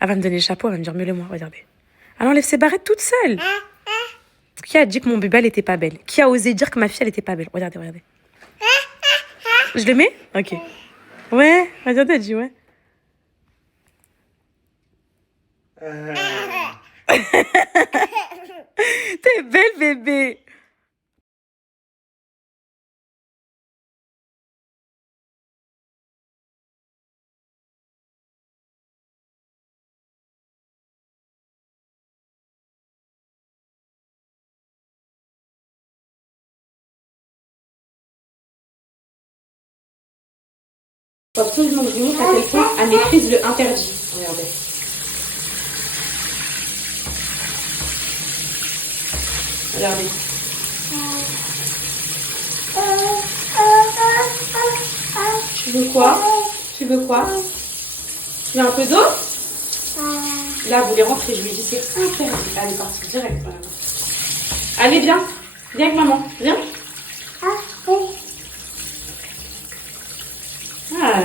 Elle va me donner le chapeau, elle va me dire mieux le moi, regardez. Elle enlève ses barrettes toute seule. Qui a dit que mon bébé, elle était pas belle? Qui a osé dire que ma fille, elle était pas belle? Regardez, regardez. Je le mets? Ok. Ouais, regardez, elle dit ouais. T'es belle, bébé. Faut absolument que je vous montre à quel point elle maîtrise le interdit. Regardez. Regardez. Tu veux quoi? Tu veux quoi? Tu veux un peu d'eau? Là, vous voulez rentrer. Je lui dis c'est interdit. Elle est partie direct. Allez, viens. Viens avec maman. Viens. Ah.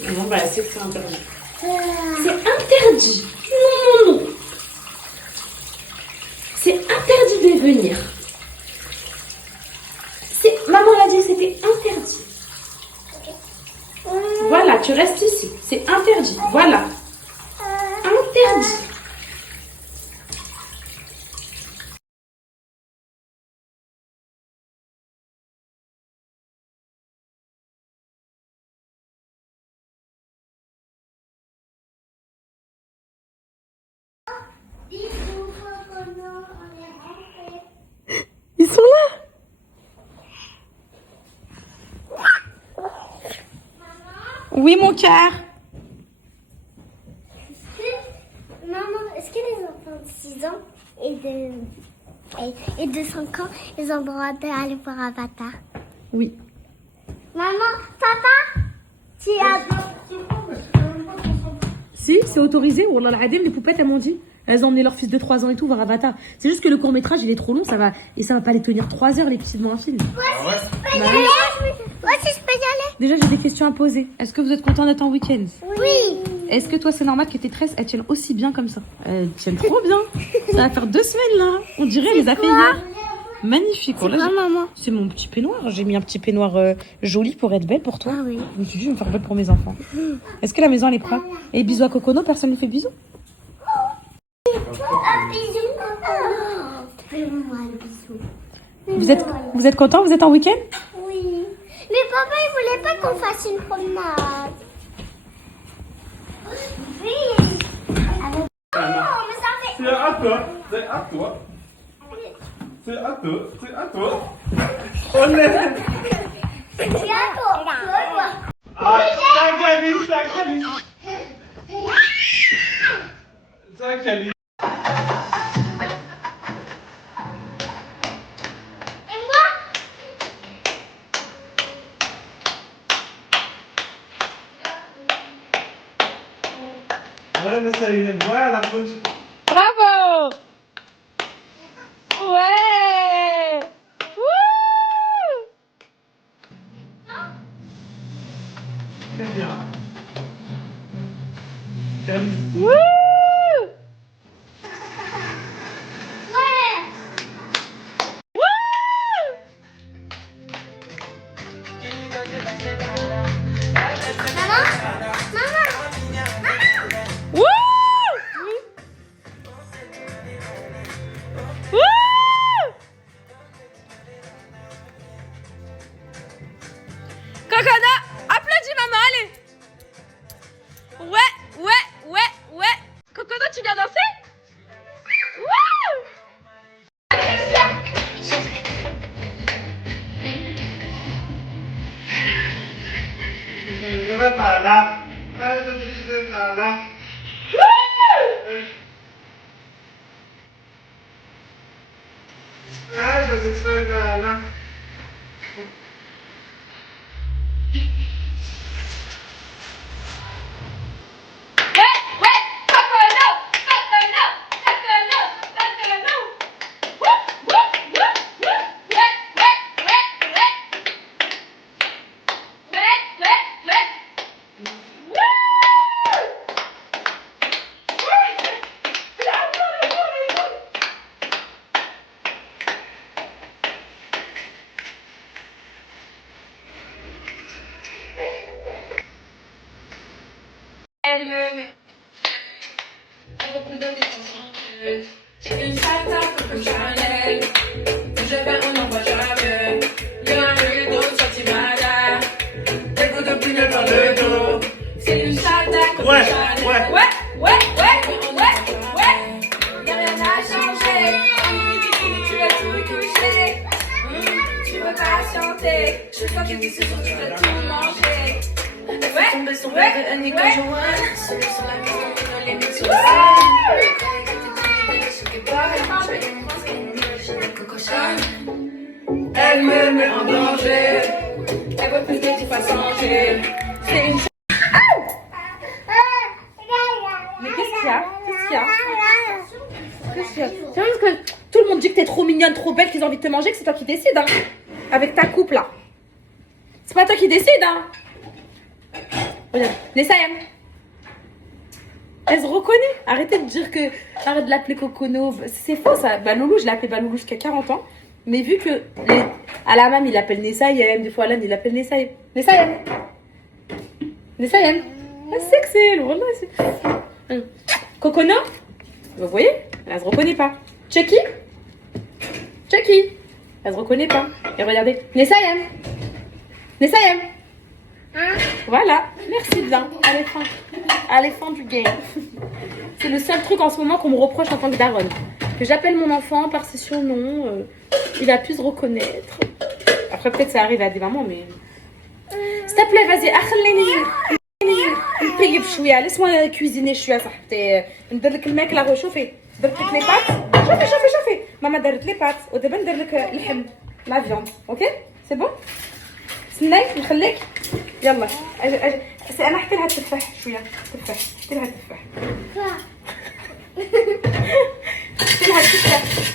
Maman, bah, c'est que c'est interdit. C'est interdit. Non, non, non. C'est interdit de venir. Maman l'a dit, c'était interdit. Voilà, tu restes ici. C'est interdit. Voilà. Interdit. Ils sont là. Oui, mon cœur. Maman, est-ce que les enfants de 6 ans et de 5 ans, ils ont le droit d'aller voir Avatar? Oui. Maman, papa, tu as... Si, c'est autorisé. Wallah al-Adim, les poupettes, elles m'ont dit. Elles ont emmené leur fils de 3 ans et tout voir Avatar. C'est juste que le court-métrage, il est trop long, ça va pas les tenir 3 heures, les petits devant un film. Moi aussi, je peux y aller. Moi aussi, je peux y aller. Déjà, j'ai des questions à poser. Est-ce que vous êtes content d'être en week-end? Oui. Est-ce que toi, c'est normal que tes tresses, elles tiennent aussi bien comme ça? Elles tiennent trop bien. Ça va faire 2 semaines, là. On dirait, elle les a fait hier. Magnifique. C'est quoi, maman? C'est mon petit peignoir. J'ai mis un petit peignoir joli pour être belle pour toi. Ah oui. Je me suis dit, je vais me faire belle pour mes enfants. Est-ce que la maison, elle est prête? Et bisous à Cocono, personne ne fait bisous? Un bisou. Fais-moi un bisou. Vous êtes content? Vous êtes en week-end? Oui. Mais papa, il voulait pas qu'on fasse une promenade. Oui. Oh, mais ça fait... C'est à toi, c'est à toi. C'est à toi, c'est à toi. On est... Bientôt. Ah, ça calise. Ça calise. Et moi? Voilà, ça y est, voilà, coach. Bravo! Ouais! Wouh! Très bien. Calise. Wouh! Ouais. Maman? Wouh! Wouh! Cocono, applaudis maman, allez! Ouais. Cocono, tu viens danser? Wouh! Je vais par là. Je vais par là. Ah, je vais par là. Elle m'aime. Elle veut plus donner son. C'est une sata comme Chanel. Je vais on n'envoie jamais. Il y a un rideau sentimada. Elle veut de plus dans le dos. C'est une sata comme Chanel. Ouais. Y'a rien à changer. Tu vas tout coucher. Tu veux patienter. Je sens que tu sais sûr tu vas tout manger. Elle me met en danger. Elle veut plus que tu fasses changer. C'est une. Mais qu'est-ce qu'il y a? C'est parce que tout le monde dit que t'es trop mignonne, trop belle, qu'ils ont envie de te manger, que c'est toi qui décides, hein. Avec ta coupe là. C'est pas toi qui décides, hein. Regarde, Nessayem. Elle se reconnaît. Arrêtez de dire que. Arrête de l'appeler Cocono. C'est faux ça. Baloulou, je l'ai appelé Baloulou jusqu'à 40 ans. Mais vu que. À la mam, il l'appelle Nessayem. Des fois, Alan, il l'appelle Nessayem. Nessayem. C'est que c'est. Wallah, c'est. Cocono. Vous voyez? Elle se reconnaît pas. Chucky. Elle se reconnaît pas. Et regardez. Nessayem. Voilà, merci bien. Allez, fin du game. C'est le seul truc en ce moment qu'on me reproche en tant que daronne. Que j'appelle mon enfant par ses surnoms. Il a pu se reconnaître. Après, peut-être ça arrive à des mamans, mais. S'il te plaît, vas-y, نطيب شويه laisse-moi cuisiner شويه صاحبتي ندير لك الماكله غوشوفي درت لك لي بات شوفي ماما دارت لي بات ودابا ندير لك اللحم لا فيوند اوكي سي بون سناي نخليك يلا اجي انا حطي لها التفاح شويه حطي لها التفاح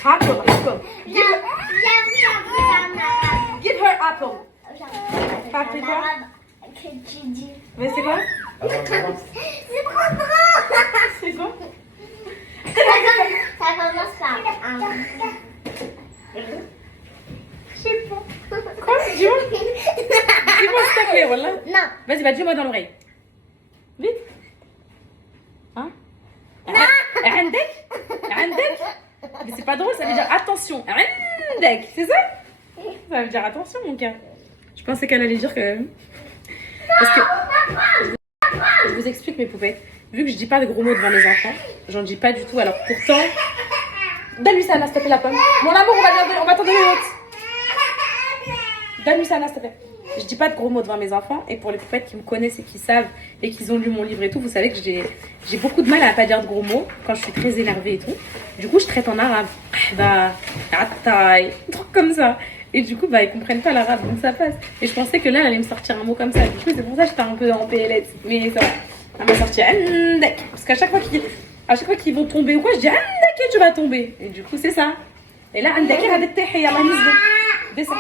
هاك والله give her apple Patrick Que tu dis. Mais c'est quoi? C'est trop drôle. C'est quoi? Ça commence par un. Je sais pas. Quoi? Dis-moi. Dis-moi s'il te plaît, voilà. Non. Vas-y, dis-moi dans l'oreille. Vite. Hein? عندك? Mais c'est pas drôle, ça veut dire attention. عندك, c'est ça? Ça veut dire attention, mon gars. Je pensais qu'elle allait dire que... Parce que... Je vous explique mes poupées. Vu que je dis pas de gros mots devant mes enfants, j'en dis pas du tout. Alors pourtant... Donne-lui ça, Anna, s'il te plaît, la pomme. Mon amour, on va t'en donner une autre. Donne-lui ça, Anna, s'il te plaît. Je dis pas de gros mots devant mes enfants. Et pour les poupettes qui me connaissent et qui savent et qui ont lu mon livre et tout, vous savez que j'ai beaucoup de mal à pas dire de gros mots quand je suis très énervée et tout. Du coup, je traite en arabe. Bah, taille, un truc comme ça. Et du coup, bah, ils comprennent pas l'arabe, donc ça passe. Et je pensais que là, elle allait me sortir un mot comme ça. Du coup, c'est pour ça que j'étais un peu en PLS. Mais ça va. Elle m'a sorti Andek. Parce qu'à chaque fois qu'ils vont tomber ou quoi, je dis Andek, tu vas tomber. Et du coup, c'est ça. Et là, Andek, descends.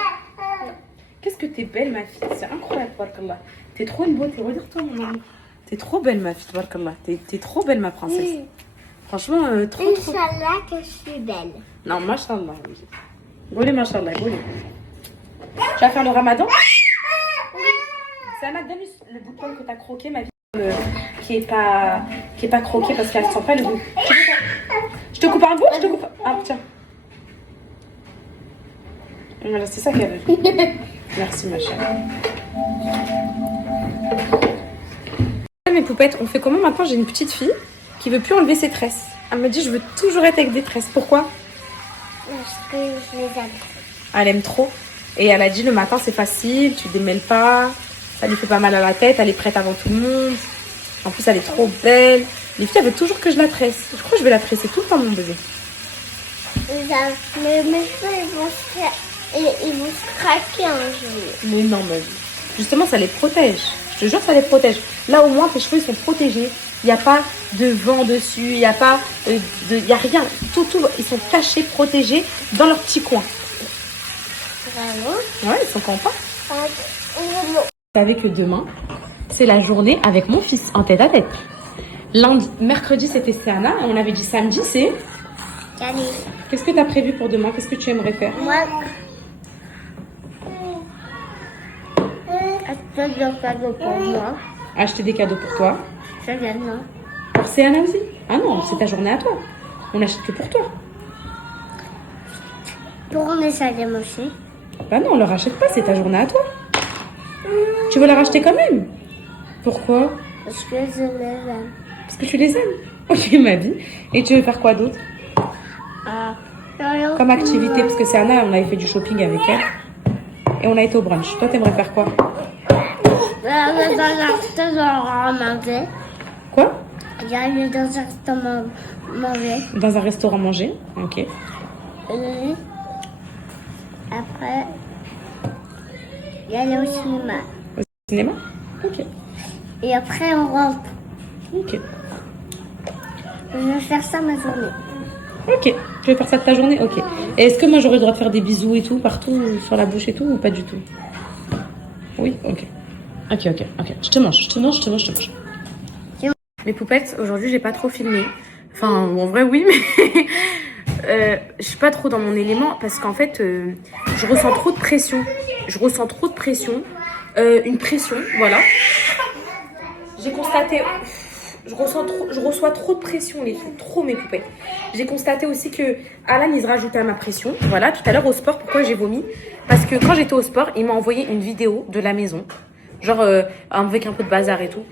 Qu'est-ce que t'es belle, ma fille. C'est incroyable, tabarakallah. T'es trop une beauté. Regarde-toi, mon amour. T'es trop belle, ma fille, tabarakallah. T'es trop belle, ma princesse. Franchement, trop. Inch'Allah que je suis belle. Non, mashallah, oui. Goulé, mashallah, goulé. Tu vas faire le ramadan? Oui. Ça m'a donné le bout de pomme que t'as croqué, ma vie. Qui est pas croqué parce qu'elle sent pas le goût. Je te coupe un bout? Je te coupe. Ah, tiens. Voilà, c'est ça qu'elle veut. Merci, ma chère. Mes poupettes, on fait comment maintenant? J'ai une petite fille qui veut plus enlever ses tresses. Elle me dit, je veux toujours être avec des tresses. Pourquoi? Parce que je les aime. Elle aime trop. Et elle a dit, le matin, c'est facile, tu démêles pas. Ça lui fait pas mal à la tête, elle est prête avant tout le monde. En plus, elle est trop belle. Les filles, elles veulent toujours que je la tresse. Je crois que je vais la tresser tout le temps, mon bébé. Mais mes cheveux, ils vont se craquer un jour. Mais non, ma vie. Justement, ça les protège. Je te jure, ça les protège. Là, au moins, tes cheveux, ils sont protégés. Il n'y a pas de vent dessus. Il n'y a pas il n'y a rien. Tout, ils sont cachés, protégés dans leur petit coin. Vraiment? Ouais, ils sont contents. Vous savez que demain, c'est la journée avec mon fils en tête à tête. Lundi, mercredi, c'était Sana. Et on avait dit samedi, c'est... Allez. Qu'est-ce que tu as prévu pour demain? Qu'est-ce que tu aimerais faire? Moi... Acheter des cadeaux pour moi. Acheter des cadeaux pour toi. Je viens, non. Pour Céana aussi? Ah non, c'est ta journée à toi. On n'achète que pour toi. Pour on essaie de manger. Bah non, on ne le rachète pas, c'est ta journée à toi. Tu veux la racheter quand même? Pourquoi? Parce que je les aime. Parce que tu les aimes. Ok, ma vie. Et tu veux faire quoi d'autre? Ah. Comme activité, parce que Céana, on avait fait du shopping avec elle. Et on a été au brunch. Toi, t'aimerais faire quoi? Dans un restaurant manger. Quoi? Il y a eu dans un restaurant manger. Dans un restaurant manger. Ok. Et après, il y a au cinéma. Au cinéma? Ok. Et après, on rentre. Ok. Je vais faire ça ma journée. Ok. Tu veux faire ça de ta journée? Ok. Et est-ce que moi, j'aurais le droit de faire des bisous et tout, partout, sur la bouche et tout, ou pas du tout? Oui? Ok. Ok. Je te mange. Mes poupettes, aujourd'hui, j'ai pas trop filmé. Enfin, en vrai, oui, mais... je suis pas trop dans mon élément parce qu'en fait, je ressens trop de pression. Une pression, voilà. J'ai constaté... Je reçois trop de pression, les filles, trop mes poupettes. J'ai constaté aussi que Alan, il se rajoutait à ma pression. Voilà, tout à l'heure au sport, pourquoi j'ai vomi? Parce que quand j'étais au sport, il m'a envoyé une vidéo de la maison. Genre, avec un peu de bazar et tout.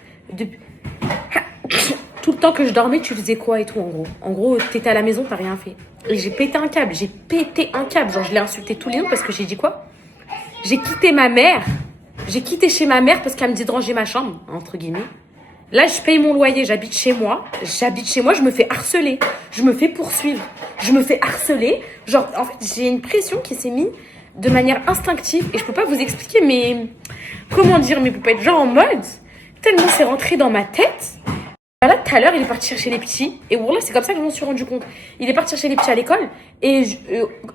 Tout le temps que je dormais, tu faisais quoi et tout, en gros? En gros, t'étais à la maison, t'as rien fait. Et j'ai pété un câble. Genre, je l'ai insulté tous les jours parce que j'ai dit quoi? J'ai quitté ma mère. J'ai quitté chez ma mère parce qu'elle me dit de ranger ma chambre, entre guillemets. Là, je paye mon loyer, j'habite chez moi, je me fais harceler, je me fais poursuivre, je me fais harceler. Genre, en fait, j'ai une pression qui s'est mise de manière instinctive et je peux pas vous expliquer, mais comment dire, mes poupettes, genre en mode, tellement c'est rentré dans ma tête. Là, tout à l'heure, il est parti chercher les petits et voilà, c'est comme ça que je m'en suis rendu compte. Il est parti chercher les petits à l'école et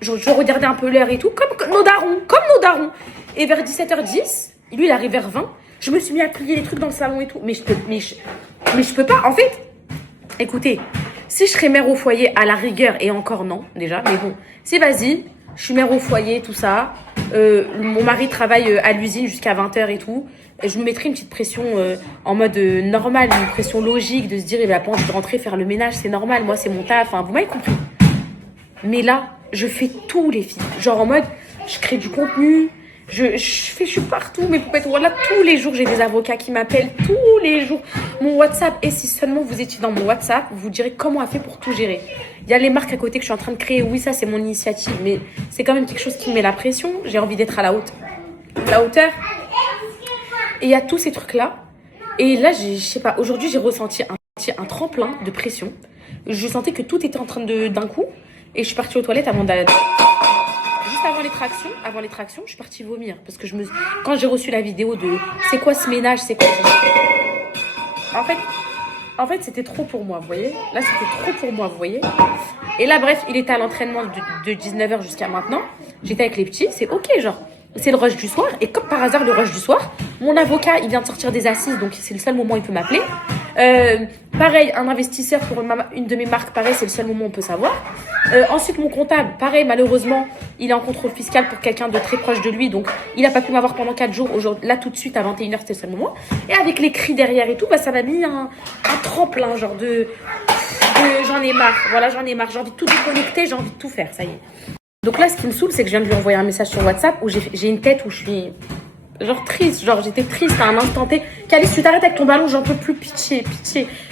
je regardais un peu l'heure et tout, comme nos darons. Et vers 17h10, lui, il arrive vers 20. Je me suis mis à plier les trucs dans le salon et tout. Mais je peux pas. En fait, écoutez, si je serais mère au foyer, à la rigueur, et encore non, déjà, mais bon, c'est vas-y, je suis mère au foyer, tout ça. Mon mari travaille à l'usine jusqu'à 20h et tout. Et je me mettrais une petite pression en mode normal, une pression logique de se dire, il va pas envie de rentrer faire le ménage, c'est normal, moi c'est mon taf, enfin, vous m'avez compris. Mais là, je fais tout, les filles. Genre en mode, je crée du contenu. Je suis partout, mes poupettes. Voilà, tous les jours, j'ai des avocats qui m'appellent. Tous les jours. Mon WhatsApp. Et si seulement vous étiez dans mon WhatsApp, vous direz comment elle fait pour tout gérer. Il y a les marques à côté que je suis en train de créer. Oui, ça, c'est mon initiative. Mais c'est quand même quelque chose qui me met la pression. J'ai envie d'être à la hauteur. Et il y a tous ces trucs-là. Et là, je sais pas. Aujourd'hui, j'ai ressenti un tremplin de pression. Je sentais que tout était en train d'un coup. Et je suis partie aux toilettes avant d'aller... Juste avant les tractions, je suis partie vomir. Parce que quand j'ai reçu la vidéo de c'est quoi ce ménage, c'est quoi ça? En fait, c'était trop pour moi, vous voyez. Là, c'était trop pour moi, vous voyez. Et là, bref, il était à l'entraînement de 19h jusqu'à maintenant. J'étais avec les petits, c'est ok, genre. C'est le rush du soir. Et comme par hasard, le rush du soir, mon avocat, il vient de sortir des assises. Donc, c'est le seul moment où il peut m'appeler. Pareil, un investisseur pour une de mes marques, pareil, c'est le seul moment où on peut savoir. Ensuite, mon comptable, pareil, malheureusement, il est en contrôle fiscal pour quelqu'un de très proche de lui. Donc, il n'a pas pu m'avoir pendant 4 jours. Aujourd'hui, là, tout de suite, à 21h, c'était le seul moment. Et avec les cris derrière et tout, bah, ça m'a mis un tremplin, genre j'en ai marre. Voilà, j'en ai marre. J'ai envie de tout déconnecter, j'ai envie de tout faire, ça y est. Donc là, ce qui me saoule, c'est que je viens de lui envoyer un message sur WhatsApp où j'ai une tête où je suis genre triste, genre j'étais triste à un instant T. Calice, tu t'arrêtes avec ton ballon, j'en peux plus, pitié.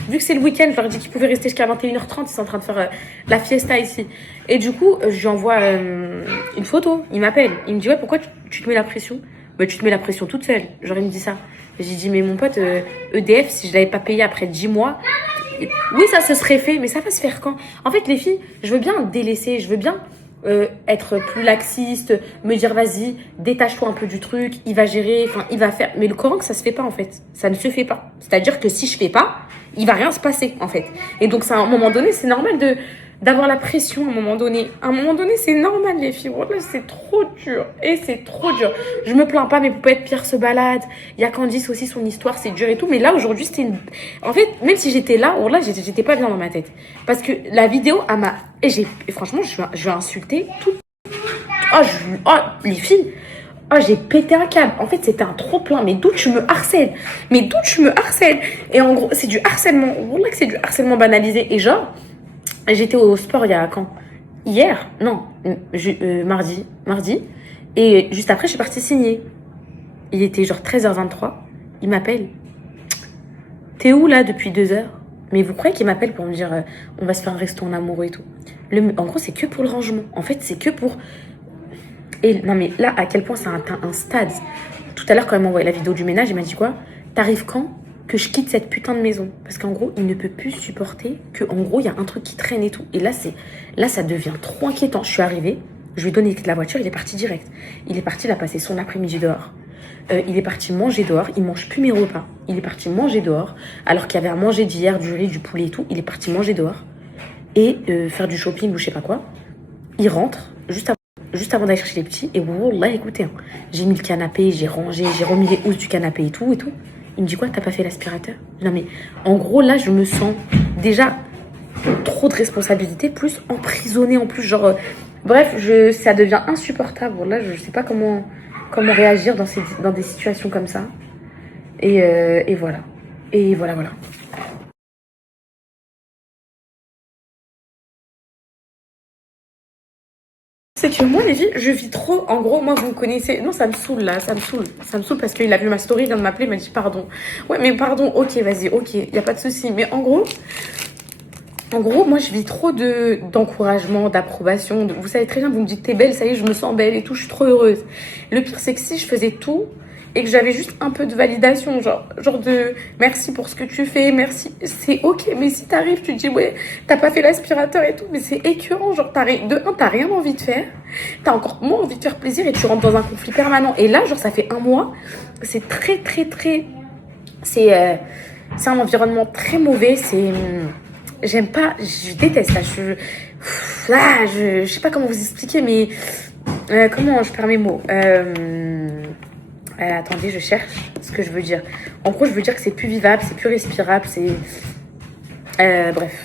Vu que c'est le week-end, je leur ai dit qu'ils pouvaient rester jusqu'à 21h30, ils sont en train de faire la fiesta ici. Et du coup, je lui envoie une photo, il m'appelle, il me dit ouais, pourquoi tu te mets la pression? Bah tu te mets la pression toute seule, genre il me dit ça. J'ai dit mais mon pote, EDF, si je l'avais pas payé après 10 mois, oui ça se serait fait, mais ça va se faire quand? En fait les filles, je veux bien délaisser, je veux bien être plus laxiste, me dire vas-y, détache-toi un peu du truc, il va gérer, enfin il va faire. Mais le Coran, ça se fait pas en fait, ça ne se fait pas. C'est-à-dire que si je fais pas, il va rien se passer en fait. Et donc ça, à un moment donné, c'est normal d'avoir la pression à un moment donné. À un moment donné, c'est normal les filles. Voilà, c'est trop dur. Et c'est trop dur. Je me plains pas, mes poupettes, Pierre se balade. Il y a Candice aussi, son histoire, c'est dur et tout. Mais là, aujourd'hui, c'était une... En fait, même si j'étais là, voilà, j'étais pas bien dans ma tête. Parce que la vidéo, et franchement, je vais insulter tout. Oh, les filles. Oh, j'ai pété un câble. En fait, c'était un trop-plein. Mais d'où tu me harcèles? Mais d'où tu me harcèles? Et en gros, c'est du harcèlement. Voilà que c'est du harcèlement banalisé. Et genre, j'étais au sport il y a quand? Hier? Non, mardi. Mardi. Et juste après, je suis partie signer. Il était genre 13h23. Il m'appelle. T'es où là depuis 2 heures? Mais vous croyez qu'il m'appelle pour me dire on va se faire un resto en amoureux et tout? En gros, c'est que pour le rangement. En fait, c'est que pour... Et non, mais là, à quel point ça a atteint un stade. Tout à l'heure, quand il m'a envoyé la vidéo du ménage, il m'a dit quoi? T'arrives quand que je quitte cette putain de maison? Parce qu'en gros, il ne peut plus supporter que, en gros, il y a un truc qui traîne et tout. Et là, ça devient trop inquiétant. Je suis arrivée, je lui ai donné les clés de la voiture, il est parti direct. Il est parti, il a passé son après-midi dehors. Il est parti manger dehors, il mange plus mes repas. Il est parti manger dehors, alors qu'il y avait à manger d'hier, du riz, du poulet et tout. Il est parti manger dehors et faire du shopping ou je sais pas quoi. Il rentre juste avant d'aller chercher les petits. Et wallah, écoutez, hein, j'ai mis le canapé, j'ai rangé, j'ai remis les housses du canapé et tout et tout. Il me dit quoi, t'as pas fait l'aspirateur? Non mais en gros là, je me sens déjà trop de responsabilité, plus emprisonnée en plus, genre bref, ça devient insupportable. Là, je sais pas comment réagir dans des situations comme ça. Et voilà. Et voilà. C'est que moi, les filles, je vis trop. En gros, moi, vous me connaissez. Non, ça me saoule là, ça me saoule. Ça me saoule parce qu'il a vu ma story, il vient de m'appeler, il m'a dit pardon. Ouais, mais pardon, ok, vas-y, ok, y a pas de souci. Mais en gros, moi, je vis trop d'encouragement, d'approbation. Vous savez très bien, vous me dites t'es belle, ça y est, je me sens belle et tout, je suis trop heureuse. Le pire, c'est que si je faisais tout et que j'avais juste un peu de validation, genre de merci pour ce que tu fais, merci, c'est ok. Mais si t'arrives, tu te dis ouais, t'as pas fait l'aspirateur et tout, mais c'est écœurant. Genre, t'as rien envie de faire, t'as encore moins envie de faire plaisir et tu rentres dans un conflit permanent. Et là, genre, ça fait un mois, c'est très, c'est un environnement très mauvais, j'aime pas, je déteste là, je sais pas comment vous expliquer, mais comment je perds mes mots. Attendez, je cherche ce que je veux dire. En gros, je veux dire que c'est plus vivable, c'est plus respirable, c'est bref,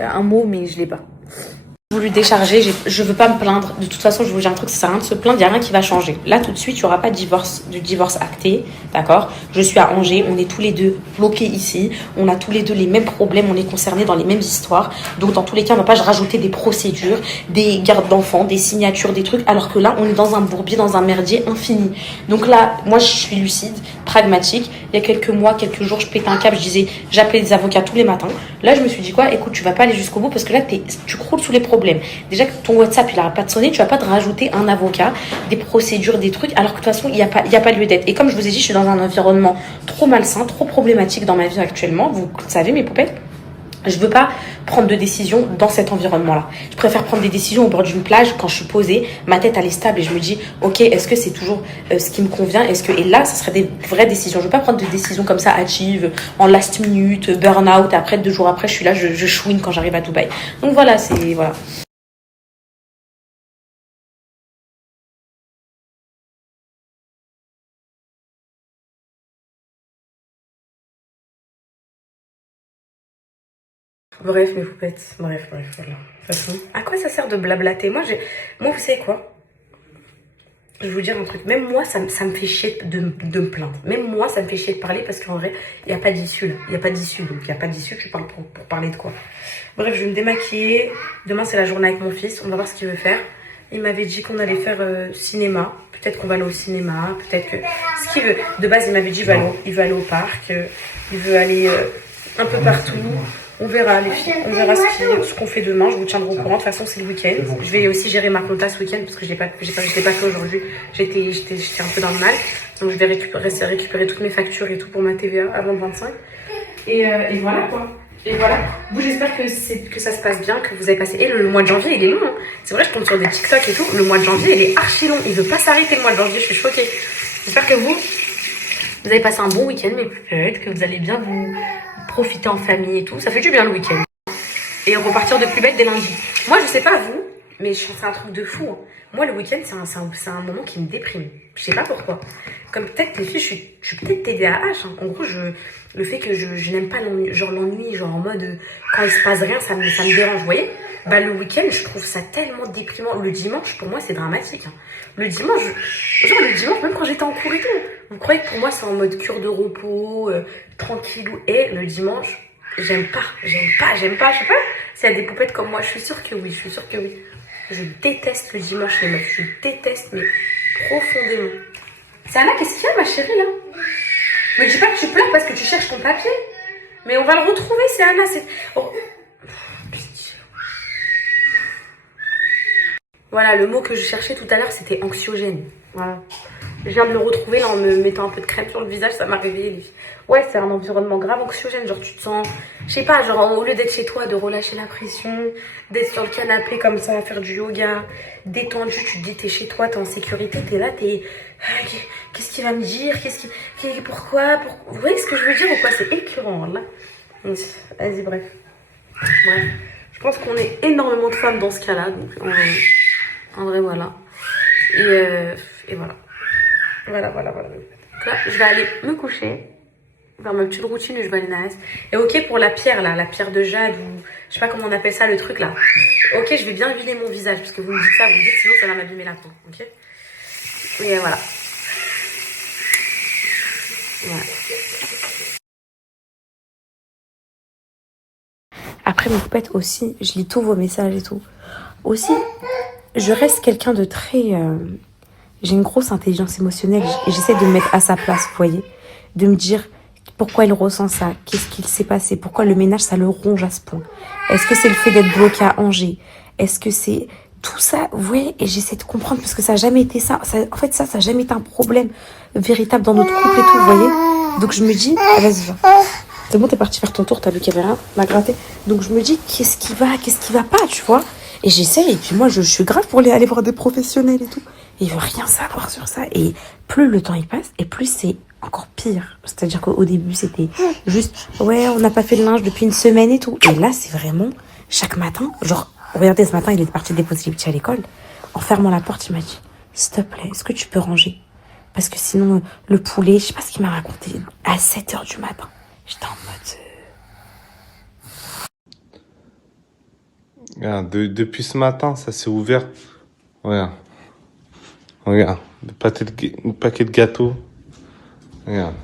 un mot, mais je l'ai pas. Voulu décharger, je veux pas me plaindre. De toute façon, je vous dis un truc, ça sert à rien de se plaindre, il n'y a rien qui va changer. Là, tout de suite, il n'y aura pas de divorce acté, d'accord? Je suis à Angers, on est tous les deux bloqués ici, on a tous les deux les mêmes problèmes, on est concernés dans les mêmes histoires. Donc, dans tous les cas, on va pas rajouter des procédures, des gardes d'enfants, des signatures, des trucs, alors que là, on est dans un bourbier, dans un merdier infini. Donc là, moi, je suis lucide, pragmatique. Il y a quelques mois, quelques jours, je pétais un câble, je disais, j'appelais des avocats tous les matins. Là, je me suis dit quoi? Écoute, tu vas pas aller jusqu'au bout parce que là, tu croules sous les problèmes. Déjà que ton WhatsApp il n'arrête pas de sonner, tu vas pas te rajouter un avocat, des procédures, des trucs, alors que de toute façon il n'y a pas lieu d'être. Et comme je vous ai dit, je suis dans un environnement trop malsain, trop problématique dans ma vie actuellement. Vous savez mes poupettes, je veux pas prendre de décision dans cet environnement-là. Je préfère prendre des décisions au bord d'une plage quand je suis posée, ma tête elle est stable et je me dis ok, est-ce que c'est toujours ce qui me convient, et là ça serait des vraies décisions. Je veux pas prendre des décisions comme ça hâtives, en last minute, burn out, et après 2 jours après je suis là, je chouine quand j'arrive à Dubaï. Donc voilà, voilà. Bref, mes poupettes. Bref, voilà. De toute façon, à quoi ça sert de blablater? Moi, vous savez quoi? Je vais vous dire un truc. Même moi, ça me fait chier de me plaindre. Même moi, ça me fait chier de parler parce qu'en vrai, il n'y a pas d'issue là. Il n'y a pas d'issue. Donc, il n'y a pas d'issue. Tu parles pour parler de quoi? Bref, je vais me démaquiller. Demain, c'est la journée avec mon fils. On va voir ce qu'il veut faire. Il m'avait dit qu'on allait faire cinéma. Peut-être qu'on va aller au cinéma. Peut-être que... Ce qu'il veut. De base, il m'avait dit il veut aller au parc. Il veut aller un peu partout. On verra les filles, on verra ce qu'on fait demain. Je vous tiendrai au courant. De toute façon, c'est le week-end. Je vais aussi gérer ma compta ce week-end parce que je l'ai pas fait aujourd'hui. J'étais un peu dans le mal. Donc je vais récupérer toutes mes factures et tout pour ma TVA avant le 25. Et voilà quoi. Et voilà. Vous, j'espère que ça se passe bien, que vous avez passé. Et le mois de janvier, il est long. Hein. C'est vrai, je tombe sur des TikTok et tout. Le mois de janvier, il est archi long. Il veut pas s'arrêter le mois de janvier. Je suis choquée. J'espère que vous avez passé un bon week-end, mais peut-être que vous allez bien vous profiter en famille et tout. Ça fait du bien le week-end. Et repartir de plus belle dès lundi. Moi, je sais pas vous, mais c'est un truc de fou. Hein. Moi, le week-end, c'est un moment qui me déprime. Je sais pas pourquoi. Comme peut-être les filles, je suis peut-être TDAH. Hein. En gros, le fait que je n'aime pas l'ennui, genre en mode quand il se passe rien, ça me dérange, vous voyez. Bah, le week-end, je trouve ça tellement déprimant. Le dimanche, pour moi, c'est dramatique. Hein. Le dimanche, le dimanche, même quand j'étais en cours et tout, vous croyez que pour moi, c'est en mode cure de repos, tranquillou. Et le dimanche, j'aime pas. Je sais pas. S'il y a des poupettes comme moi, je suis sûre que oui. Je déteste le dimanche, les meufs. Je déteste, mais profondément. C'est Anna, qu'est-ce qu'il y a, ma chérie, là? Me dis pas que tu pleures parce que tu cherches ton papier. Mais on va le retrouver, c'est Anna. Oh. Voilà, le mot que je cherchais tout à l'heure, c'était anxiogène. Voilà. Je viens de le retrouver là en me mettant un peu de crème sur le visage, ça m'a réveillé. Ouais, c'est un environnement grave anxiogène. Genre, tu te sens, je sais pas, genre, au lieu d'être chez toi, de relâcher la pression, d'être sur le canapé comme ça, à faire du yoga, détendu, tu te dis, t'es chez toi, t'es en sécurité, t'es là, qu'est-ce qu'il va me dire? Pourquoi? Vous voyez ce que je veux dire ou quoi? C'est écœurant, là. Vas-y, bref. Je pense qu'on est énormément de femmes dans ce cas-là, donc en vrai, voilà. Et voilà. Voilà. Donc là, je vais aller me coucher, faire ma petite routine et je vais aller nager. Et ok, pour la pierre, là, la pierre de jade, ou je sais pas comment on appelle ça, le truc, là. Ok, je vais bien huiler mon visage, parce que vous me dites ça, sinon ça va m'abîmer la peau, ok? Et voilà. Après, mes poupettes aussi, je lis tous vos messages et tout. Aussi, je reste quelqu'un de très... j'ai une grosse intelligence émotionnelle et j'essaie de me mettre à sa place, vous voyez. De me dire pourquoi il ressent ça, qu'est-ce qu'il s'est passé, pourquoi le ménage, ça le ronge à ce point. Est-ce que c'est le fait d'être bloqué à Angers? Est-ce que c'est... Tout ça, vous voyez, et j'essaie de comprendre parce que ça n'a jamais été ça. En fait, ça n'a jamais été un problème véritable dans notre couple et tout, vous voyez. Donc je me dis, vas-y, va. C'est bon, t'es parti faire ton tour, t'as vu qu'il y avait rien, m'a gratté. Donc je me dis, qu'est-ce qui va pas, tu vois. Et j'essaye, et puis moi, je suis grave pour aller voir des professionnels et tout. Et il veut rien savoir sur ça. Et plus le temps il passe, et plus c'est encore pire. C'est-à-dire qu'au début, c'était juste, ouais, on n'a pas fait le linge depuis une semaine et tout. Et là, c'est vraiment, chaque matin, genre, regardez, ce matin, il est parti déposer les petits à l'école. En fermant la porte, il m'a dit, s'il te plaît, est-ce que tu peux ranger? Parce que sinon, le poulet, je sais pas ce qu'il m'a raconté, à 7h du matin. J'étais en mode... Regarde, depuis ce matin, ça s'est ouvert. Regarde. Le paquet de gâteaux. Regarde.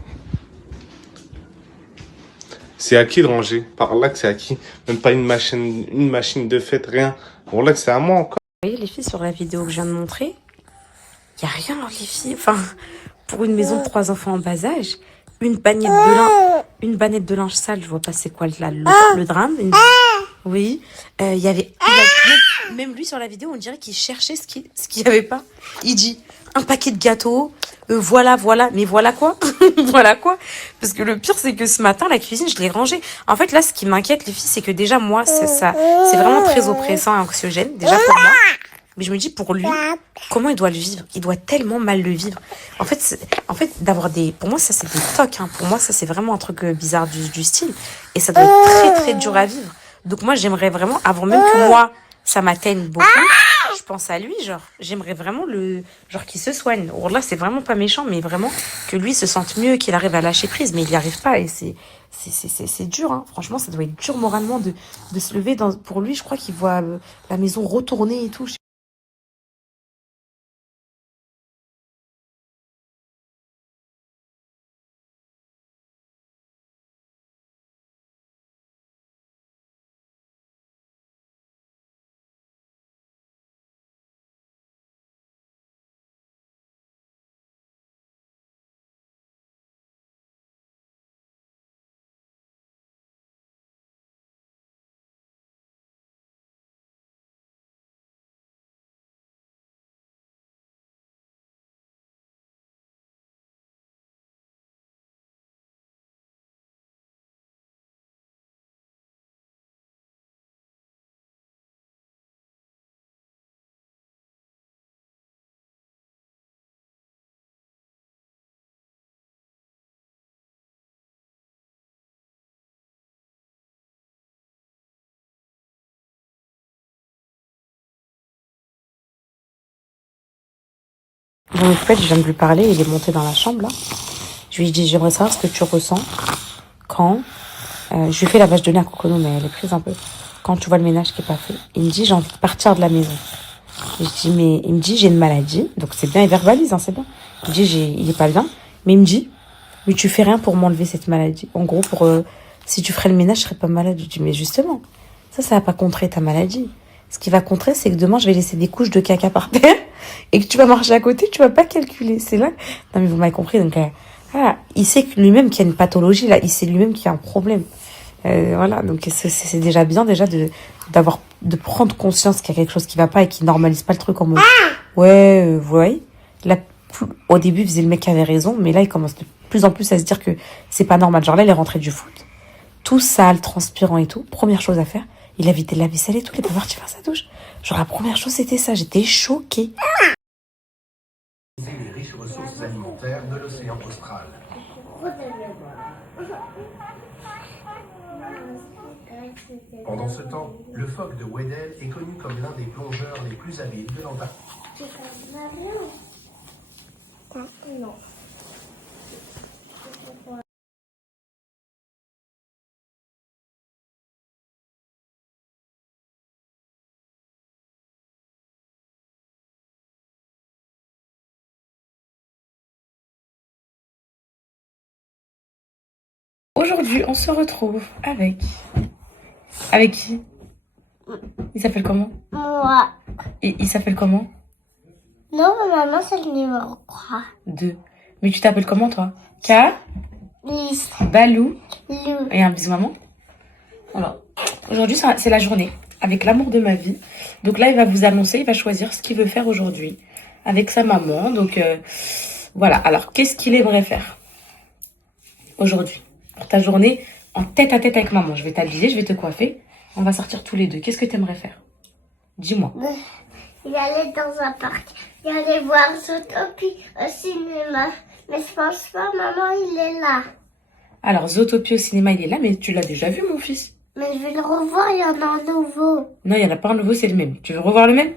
C'est à qui de ranger? Par là que c'est à qui? Même pas une machine de fête, rien. Bon là que c'est à moi encore. Vous voyez les filles sur la vidéo que je viens de montrer? Il n'y a rien, les filles. Enfin, pour une maison de 3 enfants en bas âge, une banette de linge sale, je vois pas c'est quoi le drame. Oui, il y avait... Même lui sur la vidéo, on dirait qu'il cherchait ce qu'il y avait pas. Il dit, un paquet de gâteaux, voilà, mais voilà quoi? Voilà quoi? Parce que le pire, c'est que ce matin, la cuisine, je l'ai rangée. En fait, là, ce qui m'inquiète, les filles, c'est que déjà, moi, c'est vraiment très oppressant et anxiogène, déjà pour moi. Mais je me dis, pour lui, comment il doit le vivre? Il doit tellement mal le vivre. En fait, d'avoir des... Pour moi, ça, c'est des tocs. Hein. Pour moi, ça, c'est vraiment un truc bizarre du style. Et ça doit être très, très dur à vivre. Donc moi, j'aimerais vraiment, avant même que moi, ça m'atteigne beaucoup, je pense à lui, genre, j'aimerais vraiment genre qu'il se soigne. Or là, c'est vraiment pas méchant, mais vraiment que lui se sente mieux, qu'il arrive à lâcher prise, mais il n'y arrive pas. Et c'est dur, hein. Franchement, ça doit être dur moralement de se lever. Pour lui, je crois qu'il voit la maison retourner et tout. Bon, en fait, je viens de lui parler, il est monté dans la chambre, là. Je lui ai dit, j'aimerais savoir ce que tu ressens quand... je lui ai fait la vache de lait à Cocono, mais elle est prise un peu. quand tu vois le ménage qui est pas fait. Il me dit, j'ai envie de partir de la maison. Et je dis, mais il me dit, j'ai une maladie. Donc c'est bien, il verbalise, hein, c'est bien. Il me dit, il est pas bien. Mais il me dit, mais tu fais rien pour m'enlever cette maladie. En gros, si tu ferais le ménage, je serais pas malade. Je dis, mais justement, ça va pas contrer ta maladie. Ce qui va contrer, c'est que demain, je vais laisser des couches de caca par terre et que tu vas marcher à côté, tu vas pas calculer. C'est là. Non, mais vous m'avez compris. Donc, voilà. Il sait que lui-même qu'il y a une pathologie, là. Il sait lui-même qu'il y a un problème. Voilà. Donc, c'est déjà bien, de prendre conscience qu'il y a quelque chose qui va pas et qui normalise pas le truc en mode. Ouais, vous voyez. Là, au début, il faisait le mec qui avait raison, mais là, il commence de plus en plus à se dire que c'est pas normal. Genre là, il est rentré du foot. Tout sale, transpirant et tout. Première chose à faire. Il a vidé la vaisselle et tout, il est pas parti faire sa douche. Genre, la première chose, c'était ça. J'étais choquée. Les riches ressources alimentaires de l'océan austral. Pendant ce temps, le phoque de Weddell est connu comme l'un des plongeurs les plus habiles de l'Antarctique. Non. Aujourd'hui, on se retrouve avec... Avec qui? Il s'appelle comment? Moi. Et il s'appelle comment? Non, ma maman, c'est le numéro 3. 2. Mais tu t'appelles comment, toi? K, Lise. Balou Lou. et un bisou maman. Alors, aujourd'hui, c'est la journée avec l'amour de ma vie. Donc là, il va vous annoncer, il va choisir ce qu'il veut faire aujourd'hui avec sa maman. Donc, voilà. Alors, qu'est-ce qu'il aimerait faire aujourd'hui pour ta journée en tête à tête avec maman? Je vais t'habiller, je vais te coiffer. On va sortir tous les deux. Qu'est-ce que tu aimerais faire? Dis-moi. Il allait dans un parc. Il allait voir Zootopie au cinéma. Mais je pense pas, maman, il est là. Alors, Zootopie au cinéma, il est là, mais tu l'as déjà vu, mon fils? Mais je vais le revoir, il y en a un nouveau. Non, il n'y en a pas un nouveau, c'est le même. Tu veux revoir le même?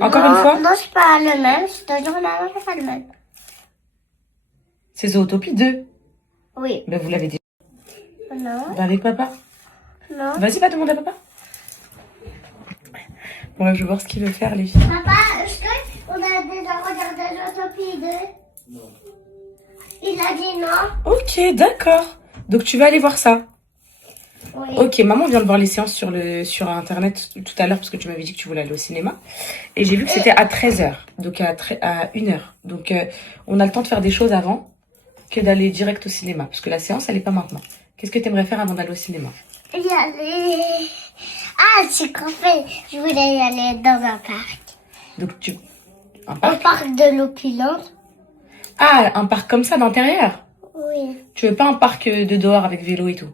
Encore Non, une fois? Non, c'est pas le même. Je te jure, maman, c'est pas le même. C'est Zootopie 2. Oui. Ben, vous l'avez dit. Non. Va avec papa. Non. Vas-y, va demander à papa. Bon, là, je vais voir ce qu'il veut faire, les filles. Papa, est-ce qu'on a déjà regardé Zootopie 2? Non. Il a dit non. Ok, d'accord. Donc, tu vas aller voir ça. Oui. Ok, maman vient de voir les séances sur Internet tout à l'heure parce que tu m'avais dit que tu voulais aller au cinéma. Et j'ai vu que c'était à 13h, donc à 1h. Donc, on a le temps de faire des choses avant que d'aller direct au cinéma. Parce que la séance, elle n'est pas maintenant. Qu'est-ce que tu aimerais faire avant d'aller au cinéma? Y aller. Ah, j'ai compris. Je voulais y aller dans un parc. Donc, un Au parc? parc de l'Opulence. Ah, un parc comme ça, d'intérieur? Oui. Tu veux pas un parc de dehors avec vélo et tout?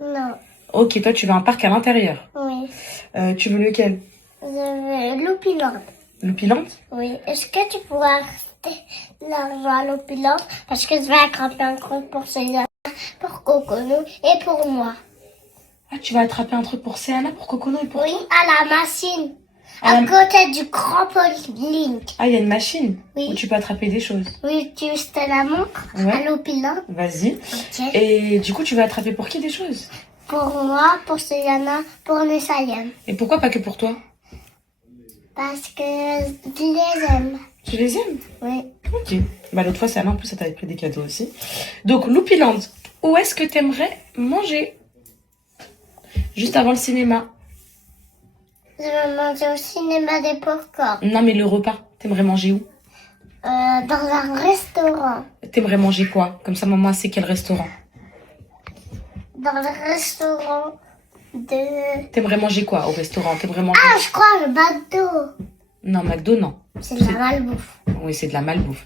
Non. Ok, toi, tu veux un parc à l'intérieur. Oui. Tu veux lequel? Je veux l'Opulence. L'Opilante? Oui. Est-ce que tu pourras rester l'argent à l'Opulence? Parce que je vais attraper un compte pour Céline, pour Coconou et pour moi. Ah, tu vas attraper un truc pour Céana, pour Cocono et pour Oui, toi? à la machine. À À la- côté du grand Link. Ah, il y a une machine Oui. où tu peux attraper des choses. Oui, tu je te la montre Ouais. à l'Opulence. Vas-y. Ok. Et du coup, tu vas attraper pour qui des choses? Pour moi, pour Céline, pour Nessayem. Et pourquoi pas que pour toi? Parce que je les aime. Tu les aimes? Oui. Ok. Bah, l'autre fois, Céana, en plus, ça t'avait pris des cadeaux aussi. Donc, Loupilande, où est-ce que t'aimerais manger? Juste avant le cinéma. Je vais manger au cinéma des popcorn. Non, mais le repas, t'aimerais manger où? Dans un restaurant. T'aimerais manger quoi? Comme ça, maman sait quel restaurant. Dans le restaurant de... T'aimerais manger quoi au restaurant? T'aimerais manger... Ah, je crois le bateau. Non, McDo, non. C'est de la malbouffe. Oui, c'est de la malbouffe.